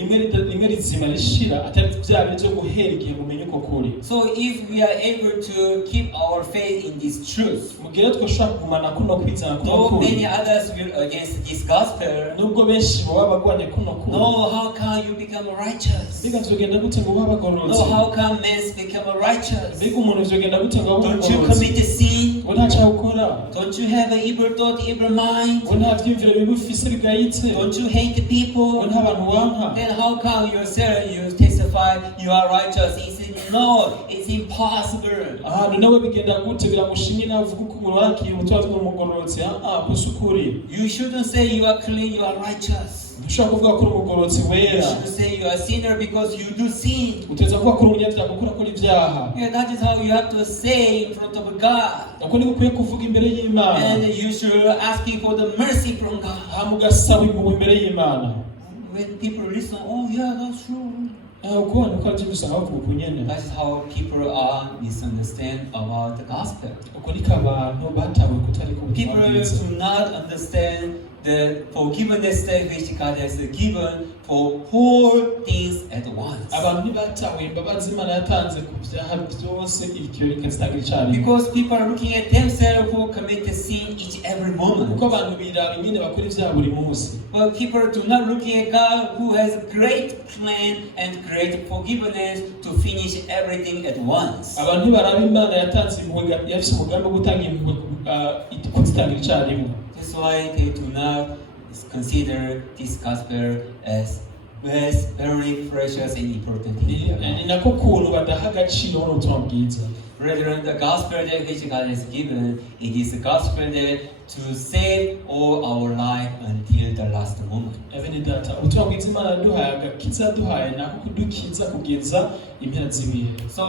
rimwe rizima rishira atari bya byo guhera igihe mumenye uko kuri. So if we are able to keep our faith in this truth, mugira twashaka kugumana kuno kwizana kuno though kuri. many others will against this gospel, nubwo benshi baba bagwanye kuno kuri. no, how can you become righteous? biga vyogenda gute ngo babagororotse? No, how can men become righteous? biga umuntu vyogenda gute ngo Don't you babagororotse? commit a sin? ngo ntaca gukora? Don't you have an evil thought, evil mind? ngo nta vyumviro bibi ufise bigayitse? Don't you hate the people? ngo nta bantu wanka? Then how come you testify you are righteous? He said, no, it's impossible. ahantu nawe bigenda gute biramushimye navuga uko umuntu warakiye umutwazo n'umugororotse kusukuri. You shouldn't say you are clean, you are righteous. ushaka kuvuga ko umugororotse You wera. should say you are a sinner because you do sin. uteza kuvuga ko umunyabyaha kuko urakora ibyaha. Yeah, that is how you have to say in front of God. uko niko ukwiye kuvuga imbere y'Imana. And you should asking for the mercy from God. hama ugasaba impuhwe imbere y'Imana. When people listen, oh yeah, that's true. uko abantu uko aribyo gusa bavuga uko nyene. That is how people are misunderstand about the gospel. uko niko abantu batawe kutari ku People bwiza. do not understand the forgiveness that which God has given for all things at once. abantu ntibatawe imbabazi Imana yatanze ku byaha byose iryo rikazitangira icyarimwe. Because people are looking at themselves who commit the sin each every moment. uko abantu biraba nyine bakora ibyaha buri munsi. But people do not looking at God who has great plan and great forgiveness to finish everything at once. abantu ntibaraba Imana yatanze impuhwe, yafise umugambi wo gutanga impuhwe kuzitangira icyarimwe. That's why they do not consider this gospel as very precious and important thing. ni nako kuntu badaha agaciro n'ubutumwa bwiza. Brethren, the gospel that which God has given, it is the gospel that to save all our life until the last moment. bene data ubutumwa bwiza Imana yaduhaye agakiza yaduhaye nako kudukiza kugeza impera z'ibihe. So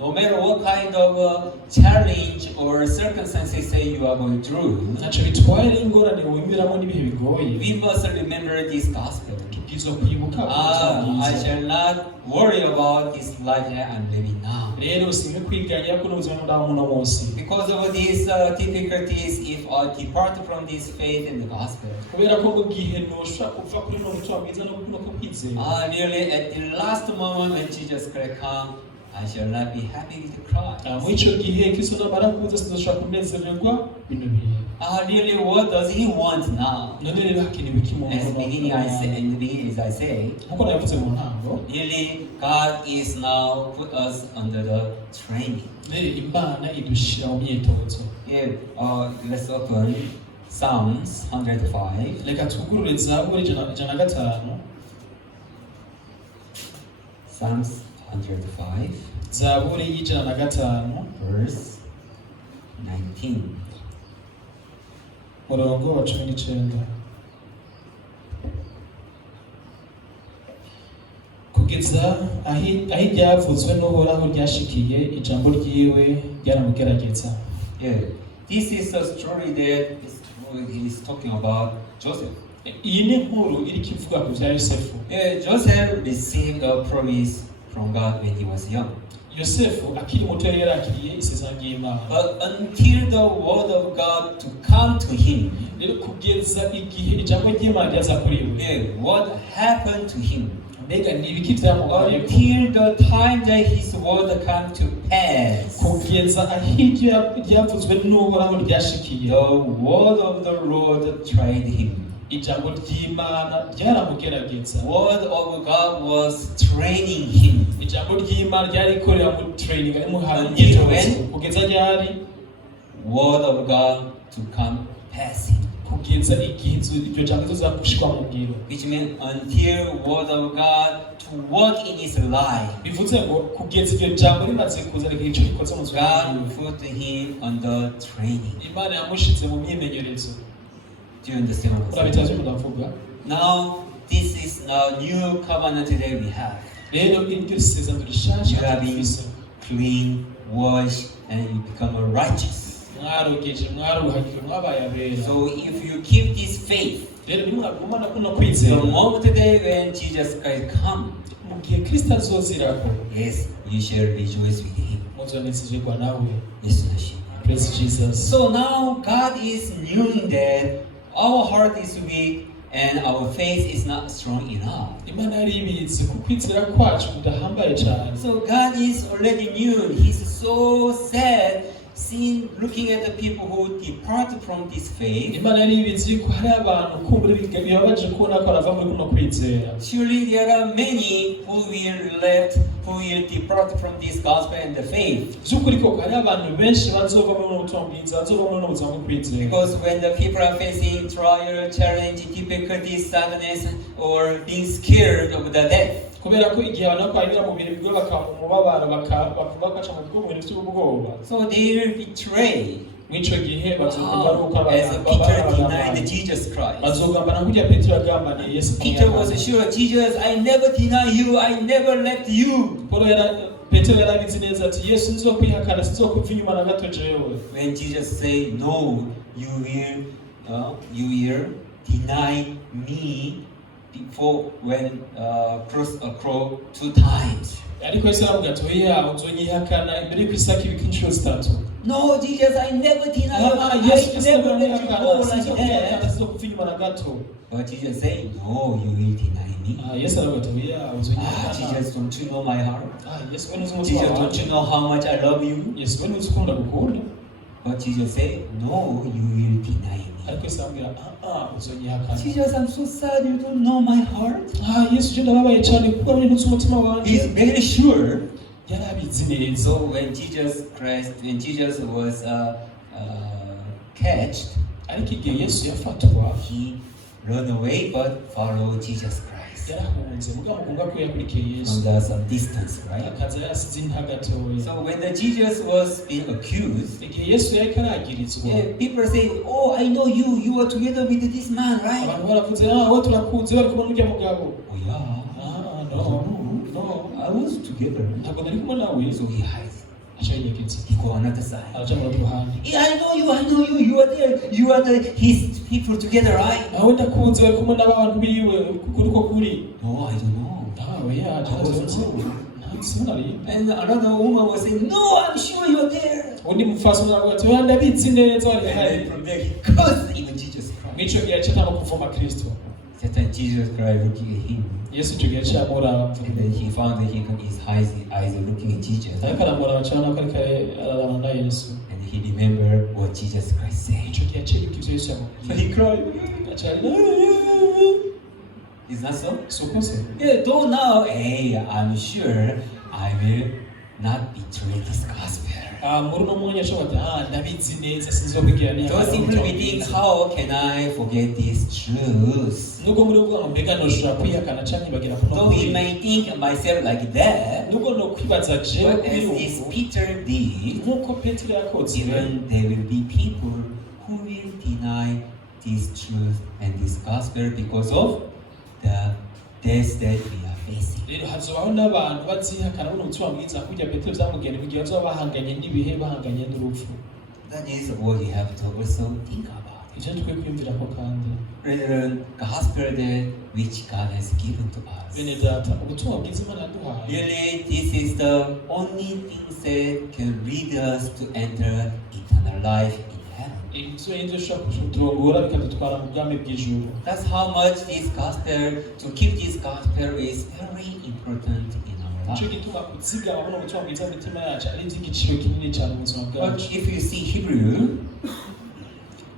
no matter what kind of challenge or circumstances say you are going through, ntacyo bitwaye n'ingorane wimiramo n'ibihe bigoye. we must remember this gospel. tubwirizwa kwibuka ubutumwa I bwiza. shall not worry about this life that I'm living now. rero simwe kwiganya ko n'ubuzima bwawe muno munsi. Because of these difficulties, if I depart from this faith in the gospel, kubera ko mu gihe ntushobora kuva kuri no butumwa bwiza no kwizera. really at the last moment when Jesus Christ come, I shall not be happy with Christ. muri icyo gihe Kristo namara kuza sinashobora kunezererwa bino bihe. Really, what does He want now? none rero hakenewe iki mu As beginning, in the beginning, as I say, nkuko nabivuze mu ntango, really, God is now put us under the training. rero Imana idushyira mu myitozo. Yeah, let's open Psalms 105. reka twugurure Zaburi 105. Psalms 105, Zaburi y'105 verse 19. murongo wa 19. kugeza aho iryavuzwe n'Uhoraho ryashikiye ijambo ryiwe ryaramugerageza. Yeah, this is a story that he's talking about Joseph. iyi ni inkuru iri kivuga ku bya Yosefu. Yeah, Joseph received a promise from God when he was young. Yosefu akiri muto yari yarakiriye isezerano ry'Imana. But until the word of God to come to him, rero kugeza igihe ijambo ry'Imana ryaza kuri we. yeah, what happened to him? mbega ni ibiki byamubayeho? Until the time that his word come to pass, kugeza aho iryo ryavuzwe n'Uhoraho ryashikiye. the word of the Lord tried him. ijambo ry'Imana ryaramugerageza. Word of God was training him. ijambo ry'Imana ryarikorera mu training ari muhaye Until imyitozo when? kugeza ryari? Word of God to come past him. kugeza igihe iryo jambo rizagushikwa mu ngiro. Which means until word of God to work in his life. bivuze ngo kugeza iryo jambo rimaze kuza igihe cyo rikoze mu buzima God bwiwe. put him under training. Imana yamushize mu myimenyerezo. Do you understand what I'm saying? urabitaje mudavuga? Now, this is now new covenant that we have. rero iryo sezerano rishasha You have been dufise clean, washed, and you become righteous. mwarogeje mwaruhagije mwabaye abera So if you keep this faith, rero nimwagumana kuno the kwizera moment today when Jesus Christ comes, mu gihe Kristo azozirako yes, you shall rejoice with him. muzonezerwa nawe. Yes, yes. Praise Jesus. So now God is knowing that our heart is weak and our faith is not strong enough. Imana yari ibizi ku kwizera kwacu kudahambaye cyane. So God is already knew. He's so sad seeing, looking at the people who depart from this faith. Imana yari ibizi ko hari abantu kumbura bibabaje kubona ko barava muri kuno kwizera. Surely there are many who will left, who will depart from this gospel and the faith. Byukuri koko hari abantu benshi bazova muri ubutumwa bwiza bazova muri ubuzima bwo kwizera. Because when the people are facing trial, challenge, difficulties, sadness, or being scared of the death. Kubera ko igihe abantu bakwira mu bintu bigo bakamubabara bakaca mu bwo bintu by'ubwoba. So they will betray. Mwico gihe bazogaruka As Peter denied Jesus Christ. bazogambana kujya Petero yagambaniye Yesu. Peter was sure, Jesus, I never deny you, I never left you. Petero yarabizi neza ati Yesu nzokwihakana sinzokuva inyuma na gato jewe. When Jesus said, no, you will deny me before when cross 2 times. Ariko Yesu aravuga ati oya uzonyihakana imbere y'isaki bikinshuro 3. No, Jesus, I never deny you. I never let you go like that. But Jesus said, no, you will deny me. Yesu aravuga ati oya uzonyihakana. Jesus, don't you know my heart? Yesu wenu uzumutima Jesus, wawe. don't you know how much I love you? Yesu wenu uzikunda gukunda. But Jesus said, no, you will deny me. Ariko Yesu aravuga uzonyihakana. Jesus, I'm so sad you don't know my heart. Yesu je ndababaye cyane kuko wenu uzumutima wanje. He's very sure. Yarabizi neza. So when Jesus was catched, Ariko igihe Yesu yafatwa he ran away but followed Jesus Christ yarahunze mugabo ngombwa ko yakurikiye Yesu. from some distance, right? Akaza yasize intagatoya. So when the Jesus was being accused, Igihe Yesu yariko aragirizwa. people say, "Oh, I know you. You were together with this man, right?" Abantu baravuze wowe turakunze bari kumwe n'ujya mugabo. Oh yeah. No, I was together. Ntabwo nari kumwe nawe. So he hides. Ashayegetse. He go another side. Aja mu ruhande. Yeah, I know you. You are there. You are his people together, right? Nawe ndakunze bari kumwe n'abantu biwe kuri ko kuri. No, I don't know. Yeah, And another woman was saying, "No, I'm sure you're there." Undi mufasoni aravuga ati oya ndabizi neza wari And hari. from there he cursed even Jesus Christ. Mwico gihe cyatanga kuvuma Kristo. Satan Jesus Christ looking at him. Yesu icyo gihe cyamura. And then he found that his eyes are looking at Jesus. Ariko aramura bacana ko ariko ararana na Yesu. And he remembered what Jesus Christ said. Icyo gihe cyari ibyo Yesu yamubwiye. So he cried. Acari. Is that so? Sukose. Yeah, though now, hey, I'm sure I will not betray this gospel. Muri no mwanya ashobora ndabizi neza sinzokwigira ni. Don't simply think, how can I forget this truth? Nuko muri ubwo mbega no shura kwihakana cyane bagira ko. Though he may think myself like that, nuko no kwibaza je but as this Peter did, nuko Petero yakoze. even there will be people who will deny this truth and this gospel because of the death that we are facing. Rero hazobaho n'abantu bazihakana buno butumwa bwiza kujya Petero byamugenda kugira ngo bahanganye n'ibihe bahanganye n'urupfu. That is what you have to also think about. Icyo twe kwimvira ko kandi Brethren, gospel that which God has given to us. bene data ubutumwa bwiza Imana yaduhaye. Really, this is the only thing that can lead us to enter eternal life in heaven. Ibyo yindi ushaka kuturongora bikadutwara mu bwami bw'ijuru. That's how much this gospel, to keep this gospel is very important in our Icyo life. gituma kuzigama buno butumwa bwiza mu mitima yacu ari iby'igiciro kinini cyane mu buzima But bwacu. if you see Hebrew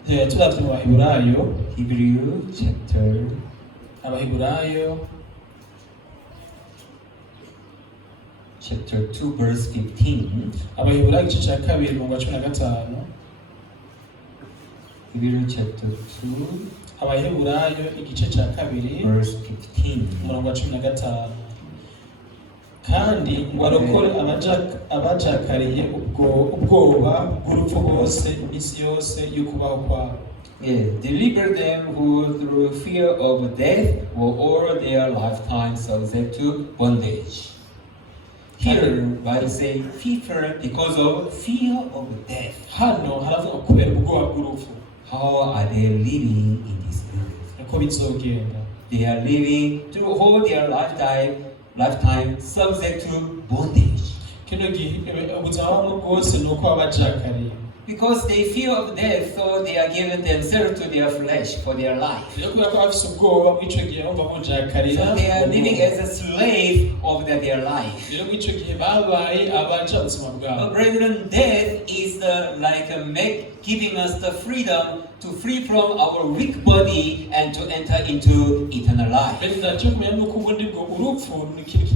Turavye mu Baheburayo, Hebrew chapter Abaheburayo chapter 2 verse 15. Abaheburayo igice cya 2 mu 15. Hebrew chapter 2 Abaheburayo igice cya 2 verse 15. umurongo wa 15. Kandi ngo arokore abajakariye ubwoba bw'urupfu bose iminsi yose y'ukubaho kwabo. deliver them who through fear of death were all their lifetime subject to bondage. Here, Bible say fear because of fear of death. hano haravuga kubera ubwoba bw'urupfu. How are they living in this world? uko bizogenda. They are living through all their lifetime subject to bondage. kino gihe ubuzima bwabo bwose ni uko babajakariye. Because they fear of death, so they are giving themselves to their flesh for their life. rero kubera ko bafise ubwoba mw'ico gihe bumva mujakarira. So they are living as a slave of their life. rero mw'ico gihe babaye abaca ubuzima bwabo. Brethren, death is giving us the freedom to free from our weak body and to enter into eternal life. Nacyo kumenya nuko ubundi bwo urupfu ni ikintu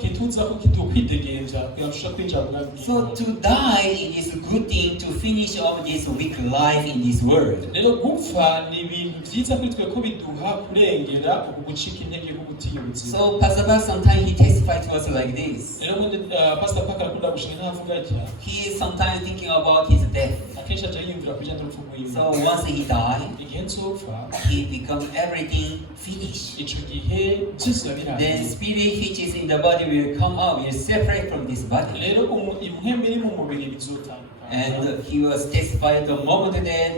kituza ko kitokwidegenza kuyashusha kwinjira mu bwami. So to die, it is a good thing to finish off this weak life in this world. rero gupfa ni ibintu byiza kuri twe ko biduha kurengera uku gucika intege ko gutinya ubuzima. So Pastor Park sometimes he testified to us like this. rero ubundi Pastor Park arakunda gushinga ntavuga atya. He is sometimes thinking about his death. akenshi aca yiyumvira ku bijyanye n'urupfu rwiwe. So once he died, igihe nzopfa he becomes everything finished. ico gihe byose biba Then birangiye. spirit which is in the body will come out, will separate from this body. rero impwemu iri mu mubiri bizotandukana. And he was testified the moment that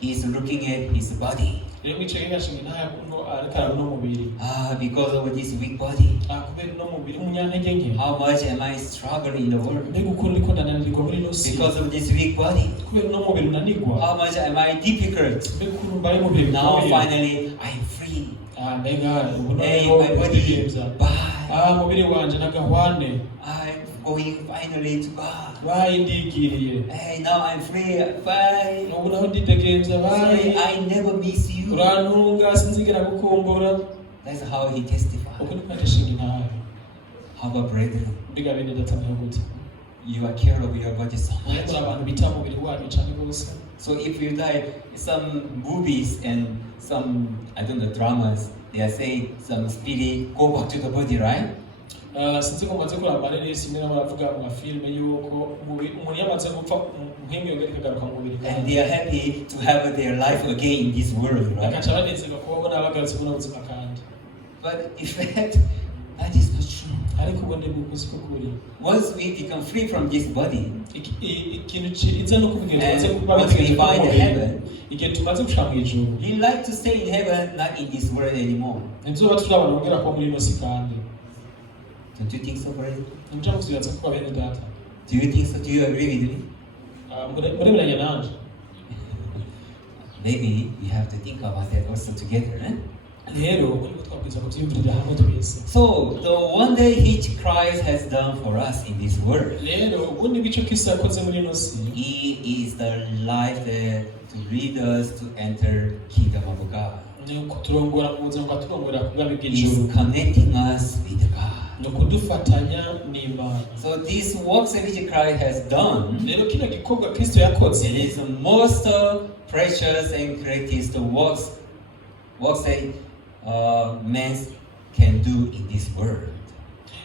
he is looking at his body. rero mw'ico gihe gashinga ntayo kuno ariko arabona umubiri. Because of this weak body. kubera uno mubiri w'umunyantege nke. How much am I struggling in the world? mbega ukuntu ndiko ndananirwa muri ino si. Because of this weak body. kubera uno mubiri unanirwa. How much am I difficult? mbega ukuntu mbaye umubiri Now ukomeye. finally I'm free. mbega ubu Hey, noneho my body, ndigenza. bye. mubiri wanje nagahwane. I'm going finally to God. bayi ndigiriye. Hey, now I'm free. Bye. ubu naho ndidegenza Sorry, bayi. I never miss you. urantunga sinzigera gukumbura. That's how he testified. uko niko ndashinga ntayo. How about brethren? mbega bene datamenya gute. You are care of your body so muri much. abantu bita mubiri wanyu cyane rwose. So if you die, some movies and some, I don't know, dramas, they are saying some spirit go back to the body, right? sinzi ko mumaze kuraba amareresi imwe n'abavuga mu mafilime y'uko umuntu yamaze gupfa impwemu yongera ikagaruka mu mubiri. And they are happy to have their life again in this world, right? agaca banezerwa kuba bona bagarutse muri ubuzima kandi. But in fact, that is not true. ariko ubundi bw'uko siko kuri. Once we become free from this body, ikintu kiza no kubigenza tumaze kuba once we bitegereje find heaven, igihe tumaze gushika mu ijuru. we like to stay in heaven, not in this world anymore. ntizoba turi abantu bongera kuba muri ino si kandi. Don't you think so, brother? ntimuca musubiza kuba bene data. Do you think so? Do you agree with me? muremeranya nanje. Maybe we have to think about that also together. Eh? rero uko twabwiza kubyiyumvirira hamwe twese. So, the one day which Christ has done for us in this world, rero ubundi bw'icyo Kristo yakoze muri ino si. He is the life that to lead us to enter kingdom of God. ni kuturongora mu buzima turongora ku bwami He bw'ijuru. is connecting us with God. ni ukudufatanya n'Imana. So these works which Christ has done, rero kino gikorwa Kristo yakoze it is the most precious and greatest works that man can do in this world.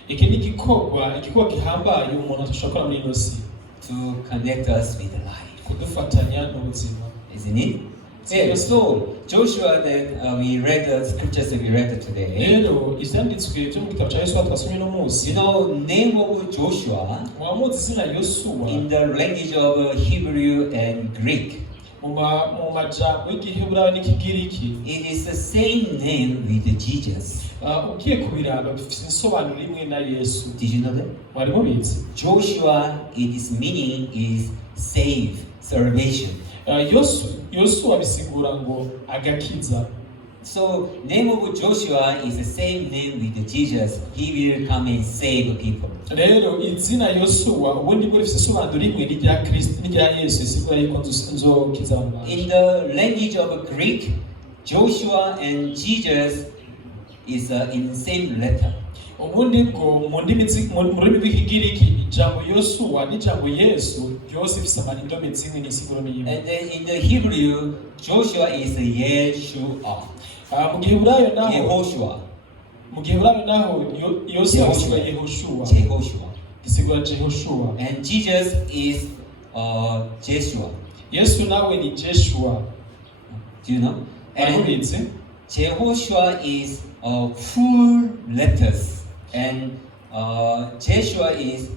iki ni igikorwa gihambaye umuntu ashobora muri ino si. To connect us with life. kudufatanya n'ubuzima. Isn't it? Yeah, so Joshua that we read the scriptures that we read today. rero ivyanditswe byo mu gitabo cya Yosuwa twasomye no munsi. You know, name of Joshua wamuzi izina Yosuwa in the language of Hebrew and Greek. mu majambo y'igiheburayo n'ikigiriki. It is the same name with Jesus. ugiye kubiraba bifite insobanuro imwe na Yesu. Did you know that? wari mubizi? Joshua, its meaning is save, salvation. Yosuwa bisigura ngo agakiza. So name of Joshua is the same name with Jesus. He will come and save people. rero izina Yosuwa ubundi bwo rifite isobanuro rimwe n'irya Kristo n'irya Yesu isigura yuko nzokiza abantu. In the language of Greek, Joshua and Jesus is in the same letter. ubundi bwo mu rurimi rw'ikigiriki ijambo Yosuwa n'ijambo Yesu byose bifite indome zimwe n'isiguro n'imwe. And then in the Hebrew, Joshua is Yeshua. mu giheburayo naho Yehoshua. Yosuwa isigura Yehoshua. Jehoshua. isigura Jehoshua. And Jesus is Jeshua. Yesu nawe ni Joshua. Do you know? And Barabitse. Jehoshua is full letters, and Yeshua is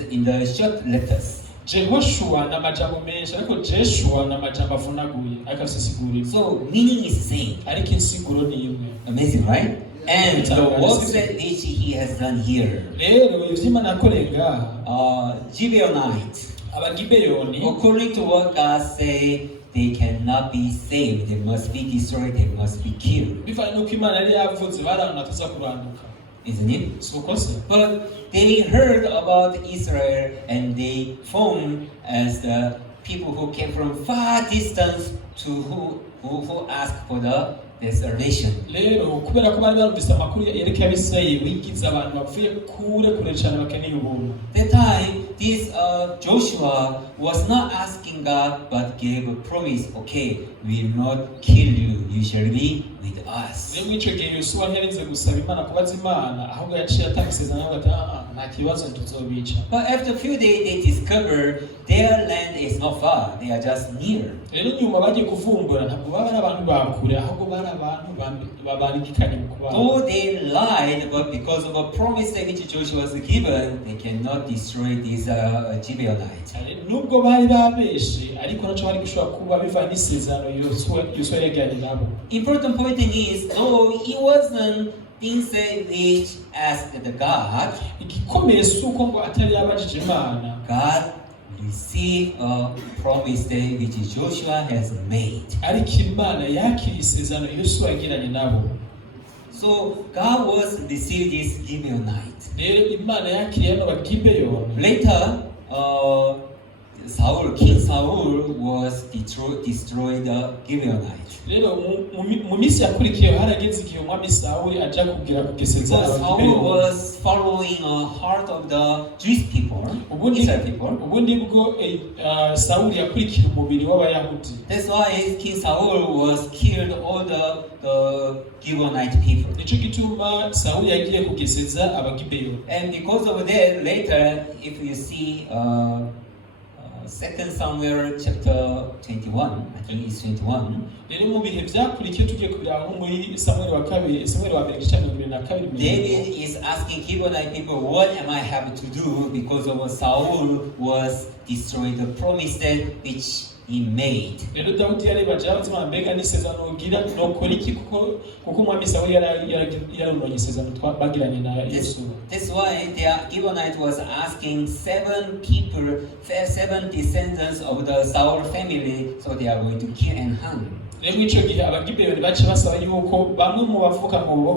in the short letters. Jehoshua na majambo menshi ariko Joshua na majambo avunaguye akasesigura. So meaning is same. Ariko insiguro ni imwe. Amazing, right? And the works that which he has done here. Rero ivy'Imana yakoreye ngaha, Gibeonites, Abagibeyoni, according to what God say, they cannot be saved. They must be destroyed. They must be killed. bivanye nuko Imana yari yavuze barana tuza kuranduka. Isn't it? Sukose. But they heard about Israel and they formed as the people who came from far distance to who asked for the salvation. Rero kubera ko bari barumvise amakuru yerekeye Abisirayeli bigize abantu bavuye kure cyane bakeneye ubuntu. That time, this Joshua was not asking God, but gave a promise. Okay, we will not kill you. You shall be with us. Rero mwico gihe Yosuwa ntiyarinze gusaba Imana kubaza Imana, ahubwo yaciye atanga isezerano ati nta kibazo tuzobica. But after a few days, they discovered their land is not far. They are just near. Rero nyuma bagiye kuvumbura ntabwo baba ari abantu bakure, ahubwo bari abantu babarigikanye mu kubana. Though they lied, but because of a promise that which Joshua was given, they cannot destroy these Gibeonites. Nubwo bari babeshe, ariko naco bari gushobora kuba bivanye n'isezerano Yosuwa yagiranye nabo. Important point is, though it wasn't things that which asked the God, Igikomeye si uko ngo atari yabajije Imana. God received a promise that which Joshua has made. Ariko Imana yakiriye isezerano Yosuwa yagiranye nabo. So God was received this Gibeonite. Rero Imana yakiriye hano Abagibeyoni. Later, King Saul was destroyed the Gibeonite. Rero mu minsi yakurikiye harageze igihe umwami Sawuli aja kugira kugeseza Because Saul was following the heart of the Jewish people, Israel people. ubundi bwo Sawuli yakurikira umubiri w'Abayahudi. That's why King Saul was killed all the Gibeonite people. Nico gituma Sawuli yagiye kugeseza Abagibeyoni. And because of that, later, if you see 2 Samuel chapter 21, I think it's 21. Rero mu bihe byakurikiye tugiye kubira nko muri Samuel wa mbere gice 22. David is asking Gibeonite people, what am I having to do because of Saul was destroying the promise that which he made. Rero Dawudi yarebaje abatima mbega n'isezerano ugira nokora iki kuko umwami Sawuli yarononye isezerano bagiranye na Yosuwa. That's why the Gibeonite was asking 7 descendants of the Saul family, so they are going to kill and hang. Rero ico gihe Abagibeyoni bace basaba yuko bamwe mu bavuka mu rugo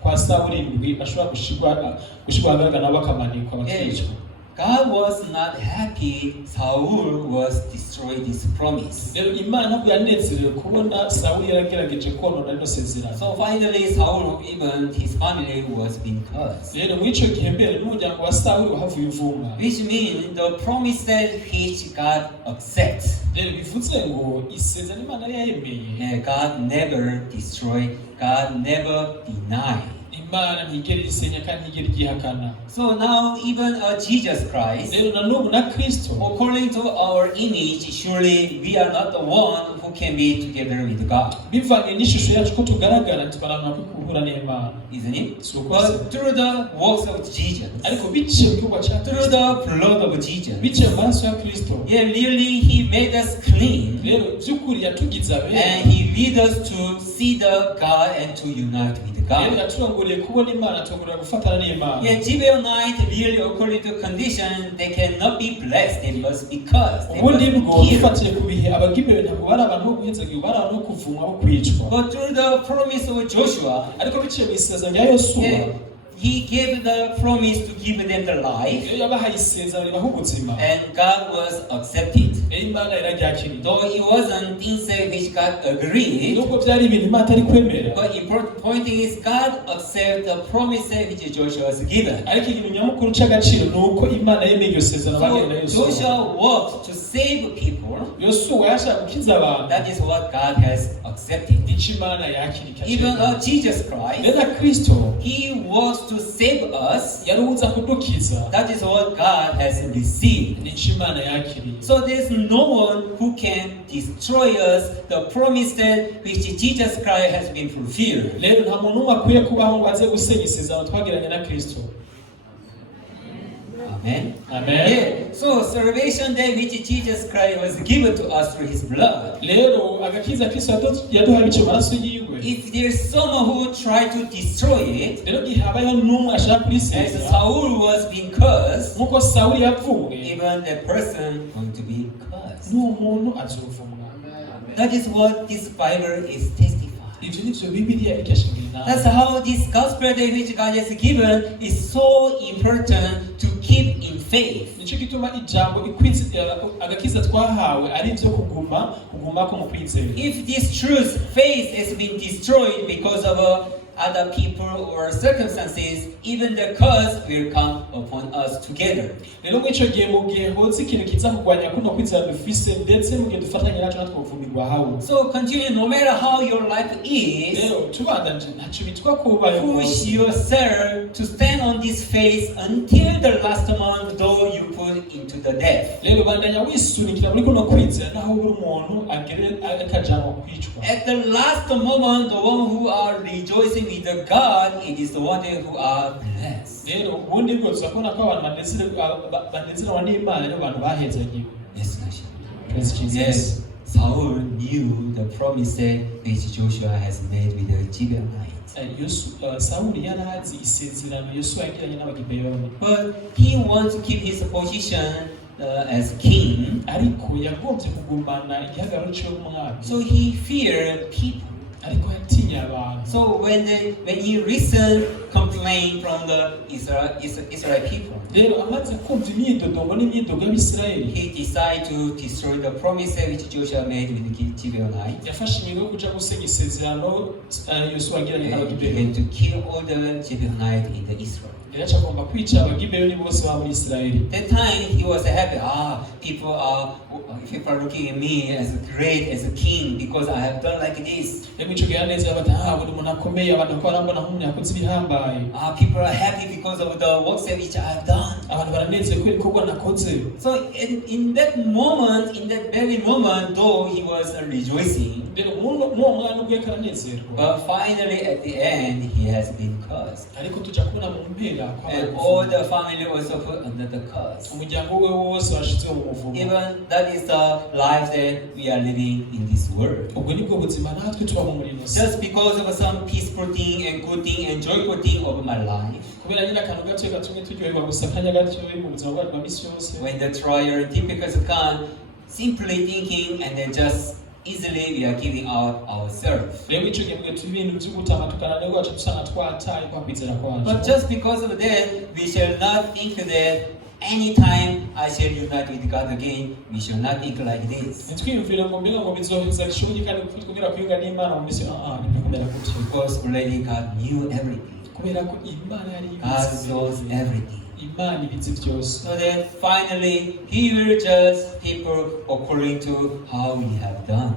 kwa Sawuli ndwi bashobora gushirwa ahagaragara nabo bakamanikwa bakicwa. God was not happy Saul was destroyed his promise. Rero Imana ntabwo yanezerewe kubona Sawuli yaragerageje konona rino sezerano. So finally Saul, even his family, was being cursed. Rero mu ico gihe mbere n'umuryango wa Sawuli wahavuye uvumwa. Which means the promise that which God accepts. Rero bivuze ngo isezerano Imana yayemeye. God never destroyed, God never denied. Imana ntigera isenya kandi ntigera igihakana. So now even Jesus Christ, Rero na n'ubu na Kristo, according to our image, surely we are not the one who can be together with God. bivanye n'ishusho yacu ko tugaragara tubarana kuguhura n'Imana. Isn't it? So But through the works of Jesus, ariko biciye mu gikorwa cya through the blood of Jesus, biciye mu maraso ya Kristo, yeah, really He made us clean, rero by'ukuri yatugize abera, and He lead us to see the God and to unite with rero God. yaturanguriye kubona Imana turangurira gufatana n'Imana. Yeah, Gibeonite really, according to condition, they cannot be blessed. They must be cursed. They ubundi bwo must be killed. bifatiye ku bihe Abagibeyoni ntabwo bari abantu bo guhezagira, bari abantu bo kuvumwa bo kwicwa. But through the promise of Joshua, Ariko biciye mu isezerano rya Yosuwa, yeah, he gave the promise to give them the life, rero yabahaye isezerano ribaha ubuzima, and God was accepted. rero Imana iraryakiriye. Though it wasn't things which God agreed, Nubwo byari ibintu Imana atari kwemera, but important point is God accepted the promise which Joshua was given. ariko ikintu nyamukuru cy'agaciro ni uko Imana yemeye iryo sezerano bagenda So Yosuwa. Joshua worked to save people. Yosuwa yashaka gukiza abantu, That is what God has accepted. icyo Imana yakiriye. Even Jesus Christ, Rero na Kristo He was to save us. yari uza kudukiza, That is what God has received. icyo Imana yakiriye. So there is no one who can destroy us the promise that which Jesus Christ has been fulfilled. rero nta muntu umwe akwiye kubaho ngo aze gusenya isezerano twagiranye na Kristo. Amen. Amen. Yeah. So salvation day which Jesus Christ was given to us through his blood. rero agakiza Kristo yaduhaye bice maraso yiwe. If there's someone who tried to destroy it, rero gihabayo n'umwe ashaka kurisenya, as Saul was being cursed, nkuko Sawuli yapfuye, even the person going to be cursed. n'umuntu azovumwa. That is what this Bible is testifying. Ivyo nivyo Bibiliya ikashingira. That's how this gospel day which God has given is so important to keep in faith. Nico gituma ijambo ikwiza agakiza twahawe ari ivyo kugumako mu kwizera. If this truth, faith has been destroyed because of other people or circumstances, even the curse will come upon us together. Rero mwico gihe mu gihe hotse ikintu kiza kugwanya kuno kwizera dufise ndetse mu gihe dufatanya naco natwo kuvumirwa hawo. So continue, no matter how your life is, rero tubandanje ntaco bitwa kubayo push yourself to stand on this faith until the last month, though you put into the death. rero bandanya wisunikira muri kuno kwizera naho buri umuntu agere akajanwa kwicwa. At the last moment, the one who are rejoicing with the God, it is the one who are blessed. rero ubundi bwo tuzakubona ko abantu banezerewa n'Imana rero abantu bahezagiwe. Yes, Lord. Praise Jesus. Yes, Saul knew the promise which Joshua has made with the Gibeonites. Sawuli yarazi isezerano Yosuwa yagiranye n'Abagibeyoni. But he wants to keep his position as king. ariko yagombye kugumana igihagararo cy'umwami. So he feared people. ariko yatinya abantu. So when he listened complaint from the Israel people, rero amaze kumva imyidodombo n'imyidogo y'Abisirayeli, he decided to destroy the promise which Joshua made with the Gibeonites. yafashe imigo yo kuja gusenya isezerano Yosuwa yagiranye n'Abagibeyoni. And to kill all the Gibeonites in the Israel. rero agomba kwica Abagibeyoni bose ba muri Isirayeli. That time he was happy. People are looking at me as great as a king because I have done like this. Emico gihaneze abata buri umuntu akomeye abantu ko arambona nk'umuntu yakoze ibihambaye. People are happy because of the works which I have done. abantu baranezerwa ko ibikorwa nakoze. So in that moment, in that very moment, though he was rejoicing, rero mu mwana ubwe karanezerwa. but finally at the end he has been cursed. ariko tuja kubona mu mpera And all the family also put under the curse. umuryango we wose washizwe mu muvumo. Even that is the life that we are living in this world. ubwo nibwo buzima natwe tuba mu murimo. Just because of some peaceful thing and good thing and joyful thing of my life. kubera nyine akantu gato gatumye turyoherwa gusa akanya gato mu buzima bwacu bwa misi yose. When the trial and difficulties come, simply thinking and then just easily we are giving out ourselves. rero ico gihe turi ibintu by'ugutanga tukananirwa wacu dusanga twataye kwa kwizera kwacu. But just because of that, we shall not think that anytime I shall unite with God again, we shall not think like this. ntitwiyumvire ngo mbega ngo bizoheza bishoboke kandi twongera kwiyunga n'Imana mu misi ntibikomera gutyo. Because already God knew everything. kubera ko Imana yari God ibizi knows everything. Imana ibizi byose. So that finally He will judge people according to how we have done.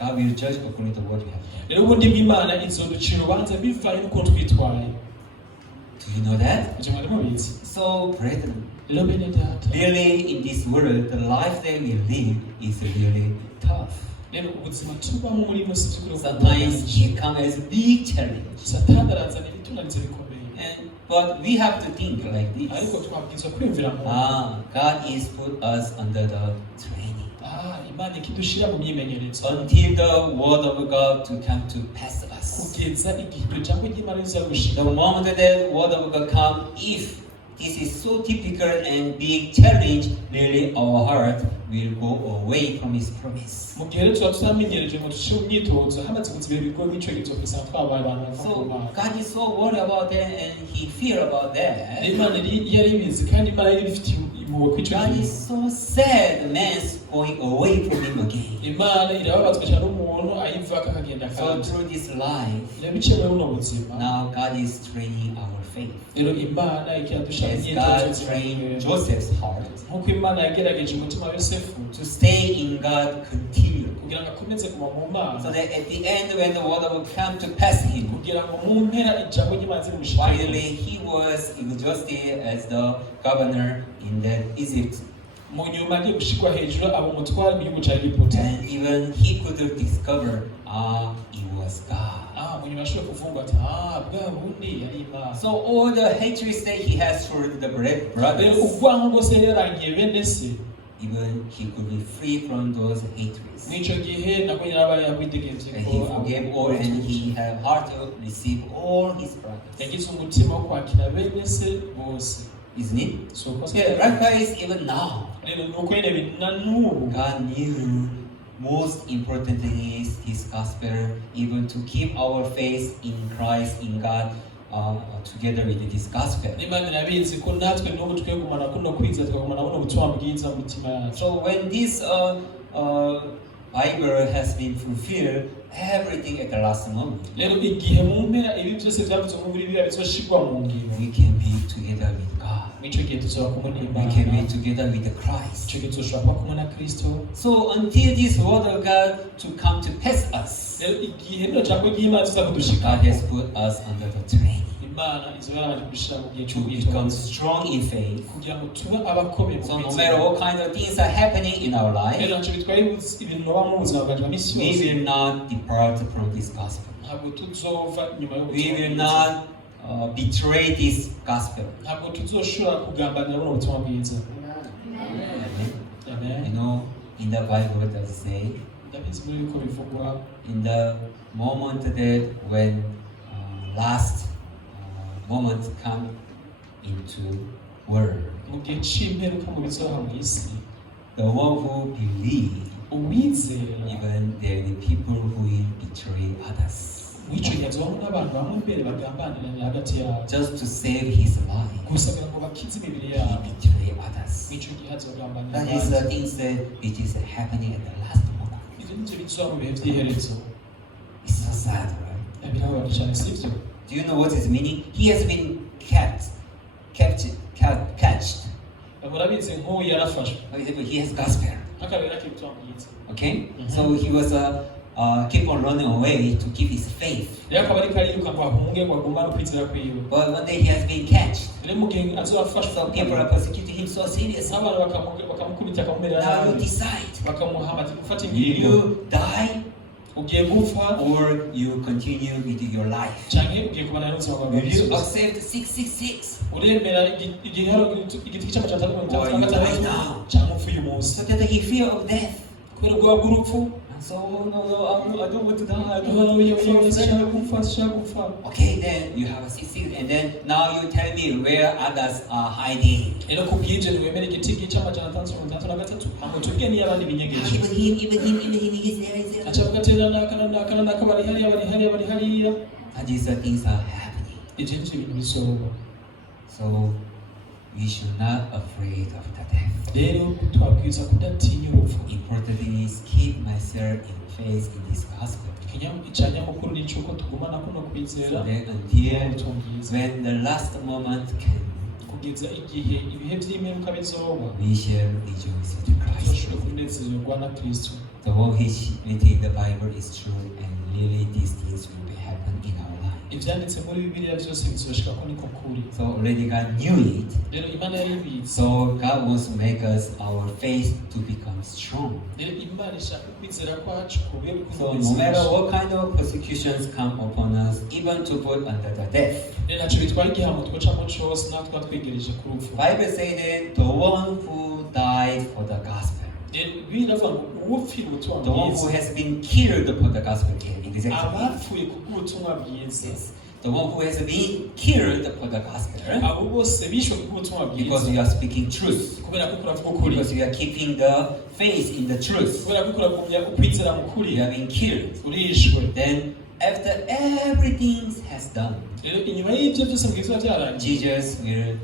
God will judge according to what we have done. rero ubundi bw'Imana izoducira urubanza bivanye n'uko twitwaye. Do you know that? ivyo mwari mubizi. So, brethren, rero bene data, really in this world, the life that we live is really tough. rero ubuzima tubamo muri ino si by'ukuri Sometimes it comes as a big challenge. satani arazana ibitunanizo bikomeye. But we have to think like ariko this. twabwirizwa kwiyumvira ngo God is put us under the training. Imana ikidushira mu myimenyerezo Until the word of God to come to pass us. kugeza igihe iryo jambo ry'Imana riza gushika. The moment that word of God come, if this is so typical and big challenge, really our heart will go away from His promise. mu gihe rero tuba tutamenyereje ngo dushire mu myitozo hamaze kuziba ibigo nk'ico gihe tuzosanga twabaye abantu bava So ku Mana. God is so worried about that and He fear about that. Imana yari ibizi kandi Imana yari ifite impuhwe kw'ico God gihe. is so sad man's going away from Him again. Imana irababazwa cyane n'umuntu ayivako akagenda So kandi. through this life, rero biciye muri buno buzima now God is training our faith. rero Imana ikiradusha As God trained Joseph's heart nk'uko Imana yagerageje umutima wa Yosefu to stay in God continually. kugira ngo akomeze kuba mu Mana. So that at the end when the word will come to pass him, kugira ngo mu mpera ijambo ry'Imana zimushikire. finally he was exhausted as the governor in that Egypt. mu nyuma agiye gushikwa hejuru aba umutware mu gihugu cya Egiputa. And even he could discover, it was God. Mu nyuma ashobora kuvuga ati bwa bundi yari Imana. So all the hatred that he has toward the brothers, ubwanwa bwose yarangiye bene se, even he could be free from those hatreds. N'icyo gihe nabwo yarabaye yakwidegenje And he forgave all, and he had heart to receive all his brothers. yagize umutima wo kwakira bene se bose. Isn't it? So Yeah, likewise even now. rero nuko nyine na n'ubu God knew most important thing is his gospel, even to keep our faith in Christ, in God, together with this gospel. Imana irabizi ko natwe n'ubu twe kumana kuno kwiza twagumana buno butumwa bwiza mu mitima yacu. So when this Bible has been fulfilled, everything at the last moment, rero igihe mu mpera ibi byose byavuzwe muri Bibiliya bizoshirwa mu ngiro, we can be together with God. nicyo gihe tuzoba kumwe We n'Imana, can be together with Christ. icyo gihe tuzoshobora kuba kumwe na Kristo. So until this word of God to come to pass us, rero igihe rino jambo ry'Imana tuza kudushika, God has put us under the training Imana izoba yaraje kudushira mu gihe to become strong in faith. kugira ngo tube abakomeye mu So no kwizera. matter what kind of things are happening in our life, rero ntacyo bitwaye ibintu baba mu buzima bwacu bwa misi we yose, will not depart from this gospel. ntabwo tuzova nyuma yo We will not betray this gospel. ntabwo tuzoshobora kugambanira buno butumwa bwiza. Amen. Amen. You know, in the Bible it does say, ndabizi muri yuko bivugwa in the moment that when last moment come into world, mu gihe c'imperuka mu bizoha mu isi, the one who believe, uwizera even there will be people who will betray others w'ico gihe hazobamo n'abantu bamwe imbere bagambaniranye hagati yabo just to save his life. gusa kugira ngo bakize imibiri He yabo, betray others. w'ico gihe hazogambanira That is the abandi. things that it is happening at the last moment. ivyo nivyo bizoba mu bihe vy'iherezo. It's so sad, right? birababaje cane, sivyo? Do you know what is meaning? He has been catched. murabizi nk'uyu yarafashwe For example, he has gospel. nk'akabera k'ubutumwa bwiza, Okay? So he was keep on running away to keep his faith. rero akaba ariko ariruka ngo ahunge ngo agumane ukwizera kwiwe. But one day he has been catched. rero mu gihe azofashwa, So people are persecuting him so seriously. n'abantu bakamukubita bakamumerera Now you nabi, decide. bakamuhama ati gufata Will ingingo, you die ugiye gupfa or you continue with your life? canke ugiye kubana n'ubuzima bwawe Will you bwose. accept 666? uremera igihano igiti cy'amajana atatu mirongo Or itandatu you na die gatandatu now? canke upfa uyu munsi So that he fear of death. kubera ubwoba bw'urupfu. So I don't want to die. I don't Oh, want yeah, to shaka die. gupfa, shaka gupfa. Okay, then you have a 66, and then now you tell me where others are hiding. rero kubw'ivyo ntiwemera igitigi c'amajana atandatu mirongo itandatu na gatatu hama tubwiye niyo abandi binyegeje. Even him, he's there, he's there. acavuga ati naka bari hariya. And these are things are happening. ivyo nivyo bintu bizoba. So we should not afraid of the death. rero twabwiza kudatinya urupfu. Important thing is keep myself in faith in this gospel. icyanyamukuru ni cy'uko tugumana kuno So kwizera that until tubwiza when the last moment came, kugeza igihe ibihe by'imperuka bizoba, we shall rejoice with Christ. tuzoshobora kunezerwa na Kristo. The whole written in the Bible is true, and really these things will be happen in our life. ivyanditse muri Bibiliya byose bizoshika ko niko kuri. So already God knew it. rero Imana yaribizi. So God wants to make us our faith to become strong. rero Imana ishaka kwizera kwacu kubera So no matter what kind of persecutions come upon us, even to put under the death. rero ntacyo bitwara igihano twacamo cose natwe tuba twegereje ku rupfu. Bible say that the one who died for the gospel, rero biravuga ngo uwupfira ubutumwa the one who bwiza, has been killed for the gospel, exactly. abapfuye kubw'ubutumwa bwiza, Yes. The one who has been killed for the gospel, abo bose bishwe kubw'ubutumwa because bwiza you are speaking truth, kubera ko uravuga ukuri, because you are keeping the faith in the truth. kubera ko uragumya ukwizera mu kuri, You have been killed. urishwe. Then after everything has done, rero inyuma y'ibyo byose mu bwiza byarangiye, Jesus will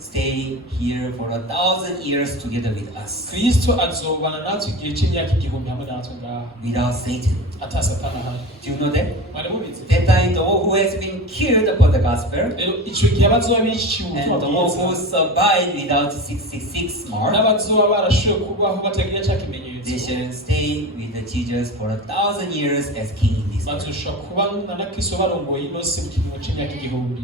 stay here for 1,000 years together with us, Kristo azobana natwe igihe c'imyaka igihumbi hamwe natwe ngaha, without Satan. ata satani ahari. Do you know that? mwari mubizi? That time, the one who has been killed for the gospel, rero ico gihe abazoba biciwe and ubutumwa the one who bwiza, survived without 666 mark, n'abazoba barashoboye kubaho batagira ca they kimenyetso, shall stay with the Jesus for 1,000 years as king in this world. bazoshobora kubana na Kristo barongoye ino si mu kiringo c'imyaka igihumbi.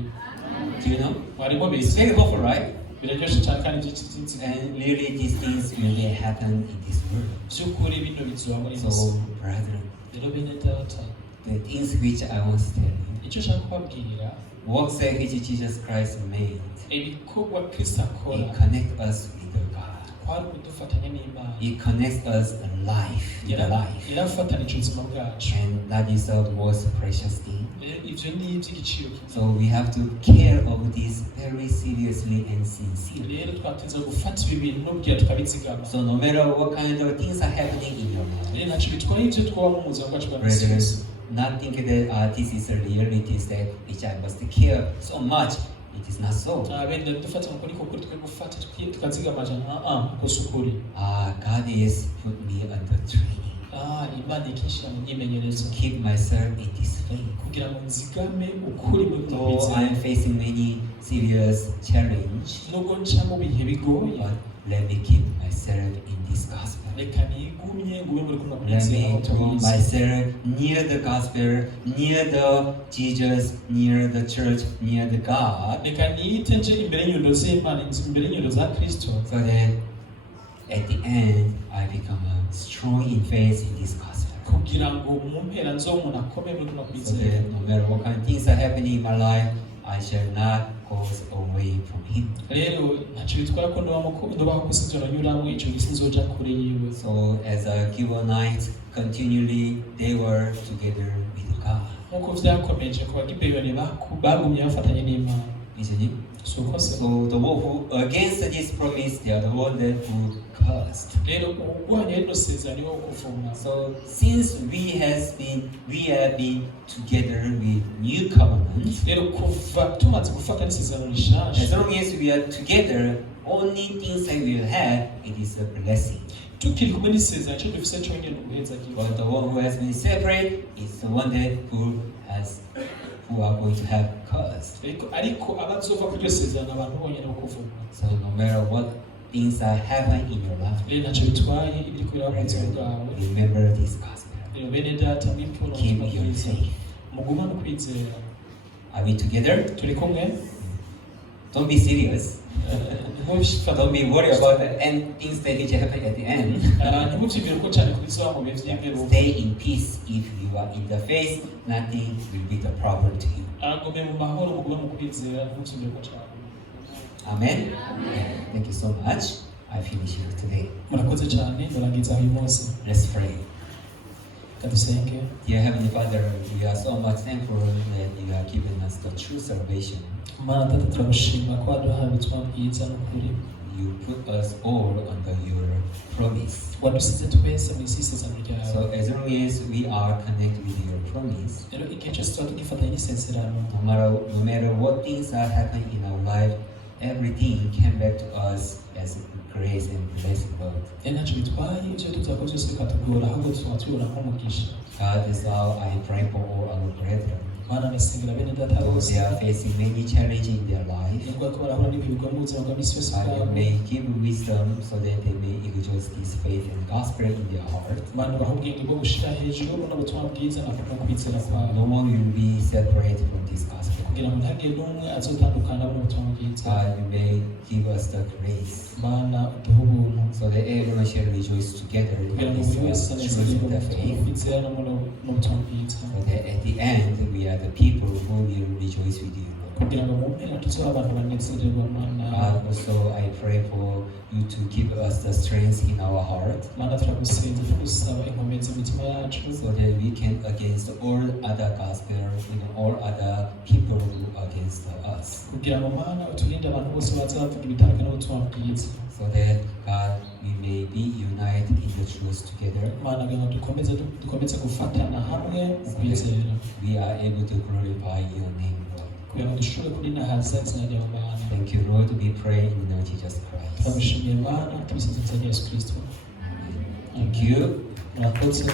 Do you know? mwari It's mubizi? very hopeful, right? biraryoshe cyane kandi by'ikitsinzi And really these things really happen in this world. by'ukuri bino bizuba muri So, isi brethren, rero bene data the things which I want to tell you, icyo ushaka kubabwira works which Jesus Christ made, ibikorwa kristo akora it connects us with God. kwari kudufatanya n'imana It connects us in life, with life. yarafatanije ubuzima bwacu And that is the most precious thing. ibyo ni iby'igiciro So we have to care of this very seriously and sincerely. rero twatinze gufata ibi bintu n'ubwira tukabizigama So no matter what kind of things are happening in your life, rero ntacyo bitwaye ibyo twaba mu buzima bwacu bwa misi brethren, yose not think that this is a reality that which I must care so much. It is not so. benda dufata ngo niko kuri twe gufata tukazigama gusa ukuri God is put me under training imana ikishyira mu myimenyerezo to keep myself in this faith. kugira ngo nzigame ukuri mu Though I am facing many serious challenge, nubwo nca mu bihe bigoye but let me keep myself in this gospel. reka nigumye ngume muri kuno Let me kwizera throw myself near the gospel, near the Jesus, near the church, near the God, reka niyite nje imbere y'inyundo z'imana imbere y'inyundo za kristo so that at the end I become strong in faith in this gospel. kugira ngo mu mpera nzo umuntu akomeye muri kuno So kwizera that no matter what kind of things are happening in my life, I shall not go away from Him. rero ntacyo bitwara ko ndobaho ku isi turanyuramo icyo gisi nzoja kure yiwe So as a Gibeonites, continually they were together with God. nk'uko vyakomeje ku bagibeyoni bagumye bafatanye n'imana Isn't it? si uko se So the one who against this promise, they are the one that who cursed. rero urwanya rino sezerano niwo kuvuma So since we have been together with new covenant, rero kuva tumaze gufata n'isezerano rishasha as long as we are together, only things that we will have, it is a blessing. tukiri kumwe n'isezerano icyo dufise cyonyine ubuheza But the one who has been separate is the one that who are going to have cursed. ariko abazova kuri iryo sezerano abantu bonyine bo kuvuma So no matter what things are happening in your life, rero ntacyo bitwaye ibiri kubera mu buzima bwawe remember this gospel. rero bene data mwipfuno Keep your faith. mugumane ukwizera Are we together? turi kumwe Don't be serious. ntimubifata Don't be worried about the end things that which happen at the end. ntimubyibwire ko cyane kuri zo mu bihe by'imperuka Stay in peace. If you are in the faith, nothing will be the problem to you. agume mu mahoro mugume mu kwizera ntimubyibwire ko cyane Amen. Thank you so much. I finish here today. murakoze cyane murangiza uyu munsi Let's pray. kadusenge Dear Heavenly Father, we are so much thankful that you have given us the true salvation. mana data turagushima ko waduhaye ubutumwa bwiza n'ukuri You put us all under your promise. wadusize twese mu isi y'isezerano ryawe So as long as we are connected with your promise, rero igihe cyose tuba tugifatanya n'isezerano no matter what things are happening in our life, everything came back to us as grace and blessing, Lord. rero ntacyo bitwaye ibyo tuzakora byose bikatugora ahubwo tuzaba tubibona nk'umugisha God, is how I pray for all our brethren. mana ndasengera bene data Though bose they are facing many challenges in their life, nubwo ko barahura n'ibigwa mu buzima bwa misi yose God, you bwabo may give wisdom so that they may exalt this faith and gospel in their heart. mana baha ubwenge bwo gushyira hejuru buno butumwa bwiza no kwizera kwabo No one will be separated from this gospel. kugira ngo ntihagire n'umwe azotandukana buno butumwa bwiza God, you may give us the grace mana uduhe ubuntu so that everyone shall rejoice together kugira in ngo this buri wese truth anezerwe of the mu faith. kwizera no mu butumwa bwiza So that at the end, we are the people who will rejoice with you, Lord. kugira ngo mu mpera tuzobe abantu banezererwa mana God, also I pray for you to give us the strength in our heart mana turagusenze tugusaba inkomezi mu mitima yacu so that we can against all other gospel, all other people who are against us. kugira ngo mana uturinde abantu bose baza bavuga ibitandukanye n'ubutumwa bwiza So that God, we may be united in the truth together. mana kugira ngo dukomeze gufatana hamwe mu kwizera We are able to glorify your name, Lord. kugira ngo dushobore kurinahaza izina ryawe mana Thank you, Lord. We pray in the name of Jesus Christ. turagushimiye mana tubisabye mu izina rya yesu kirisito Thank you. murakoze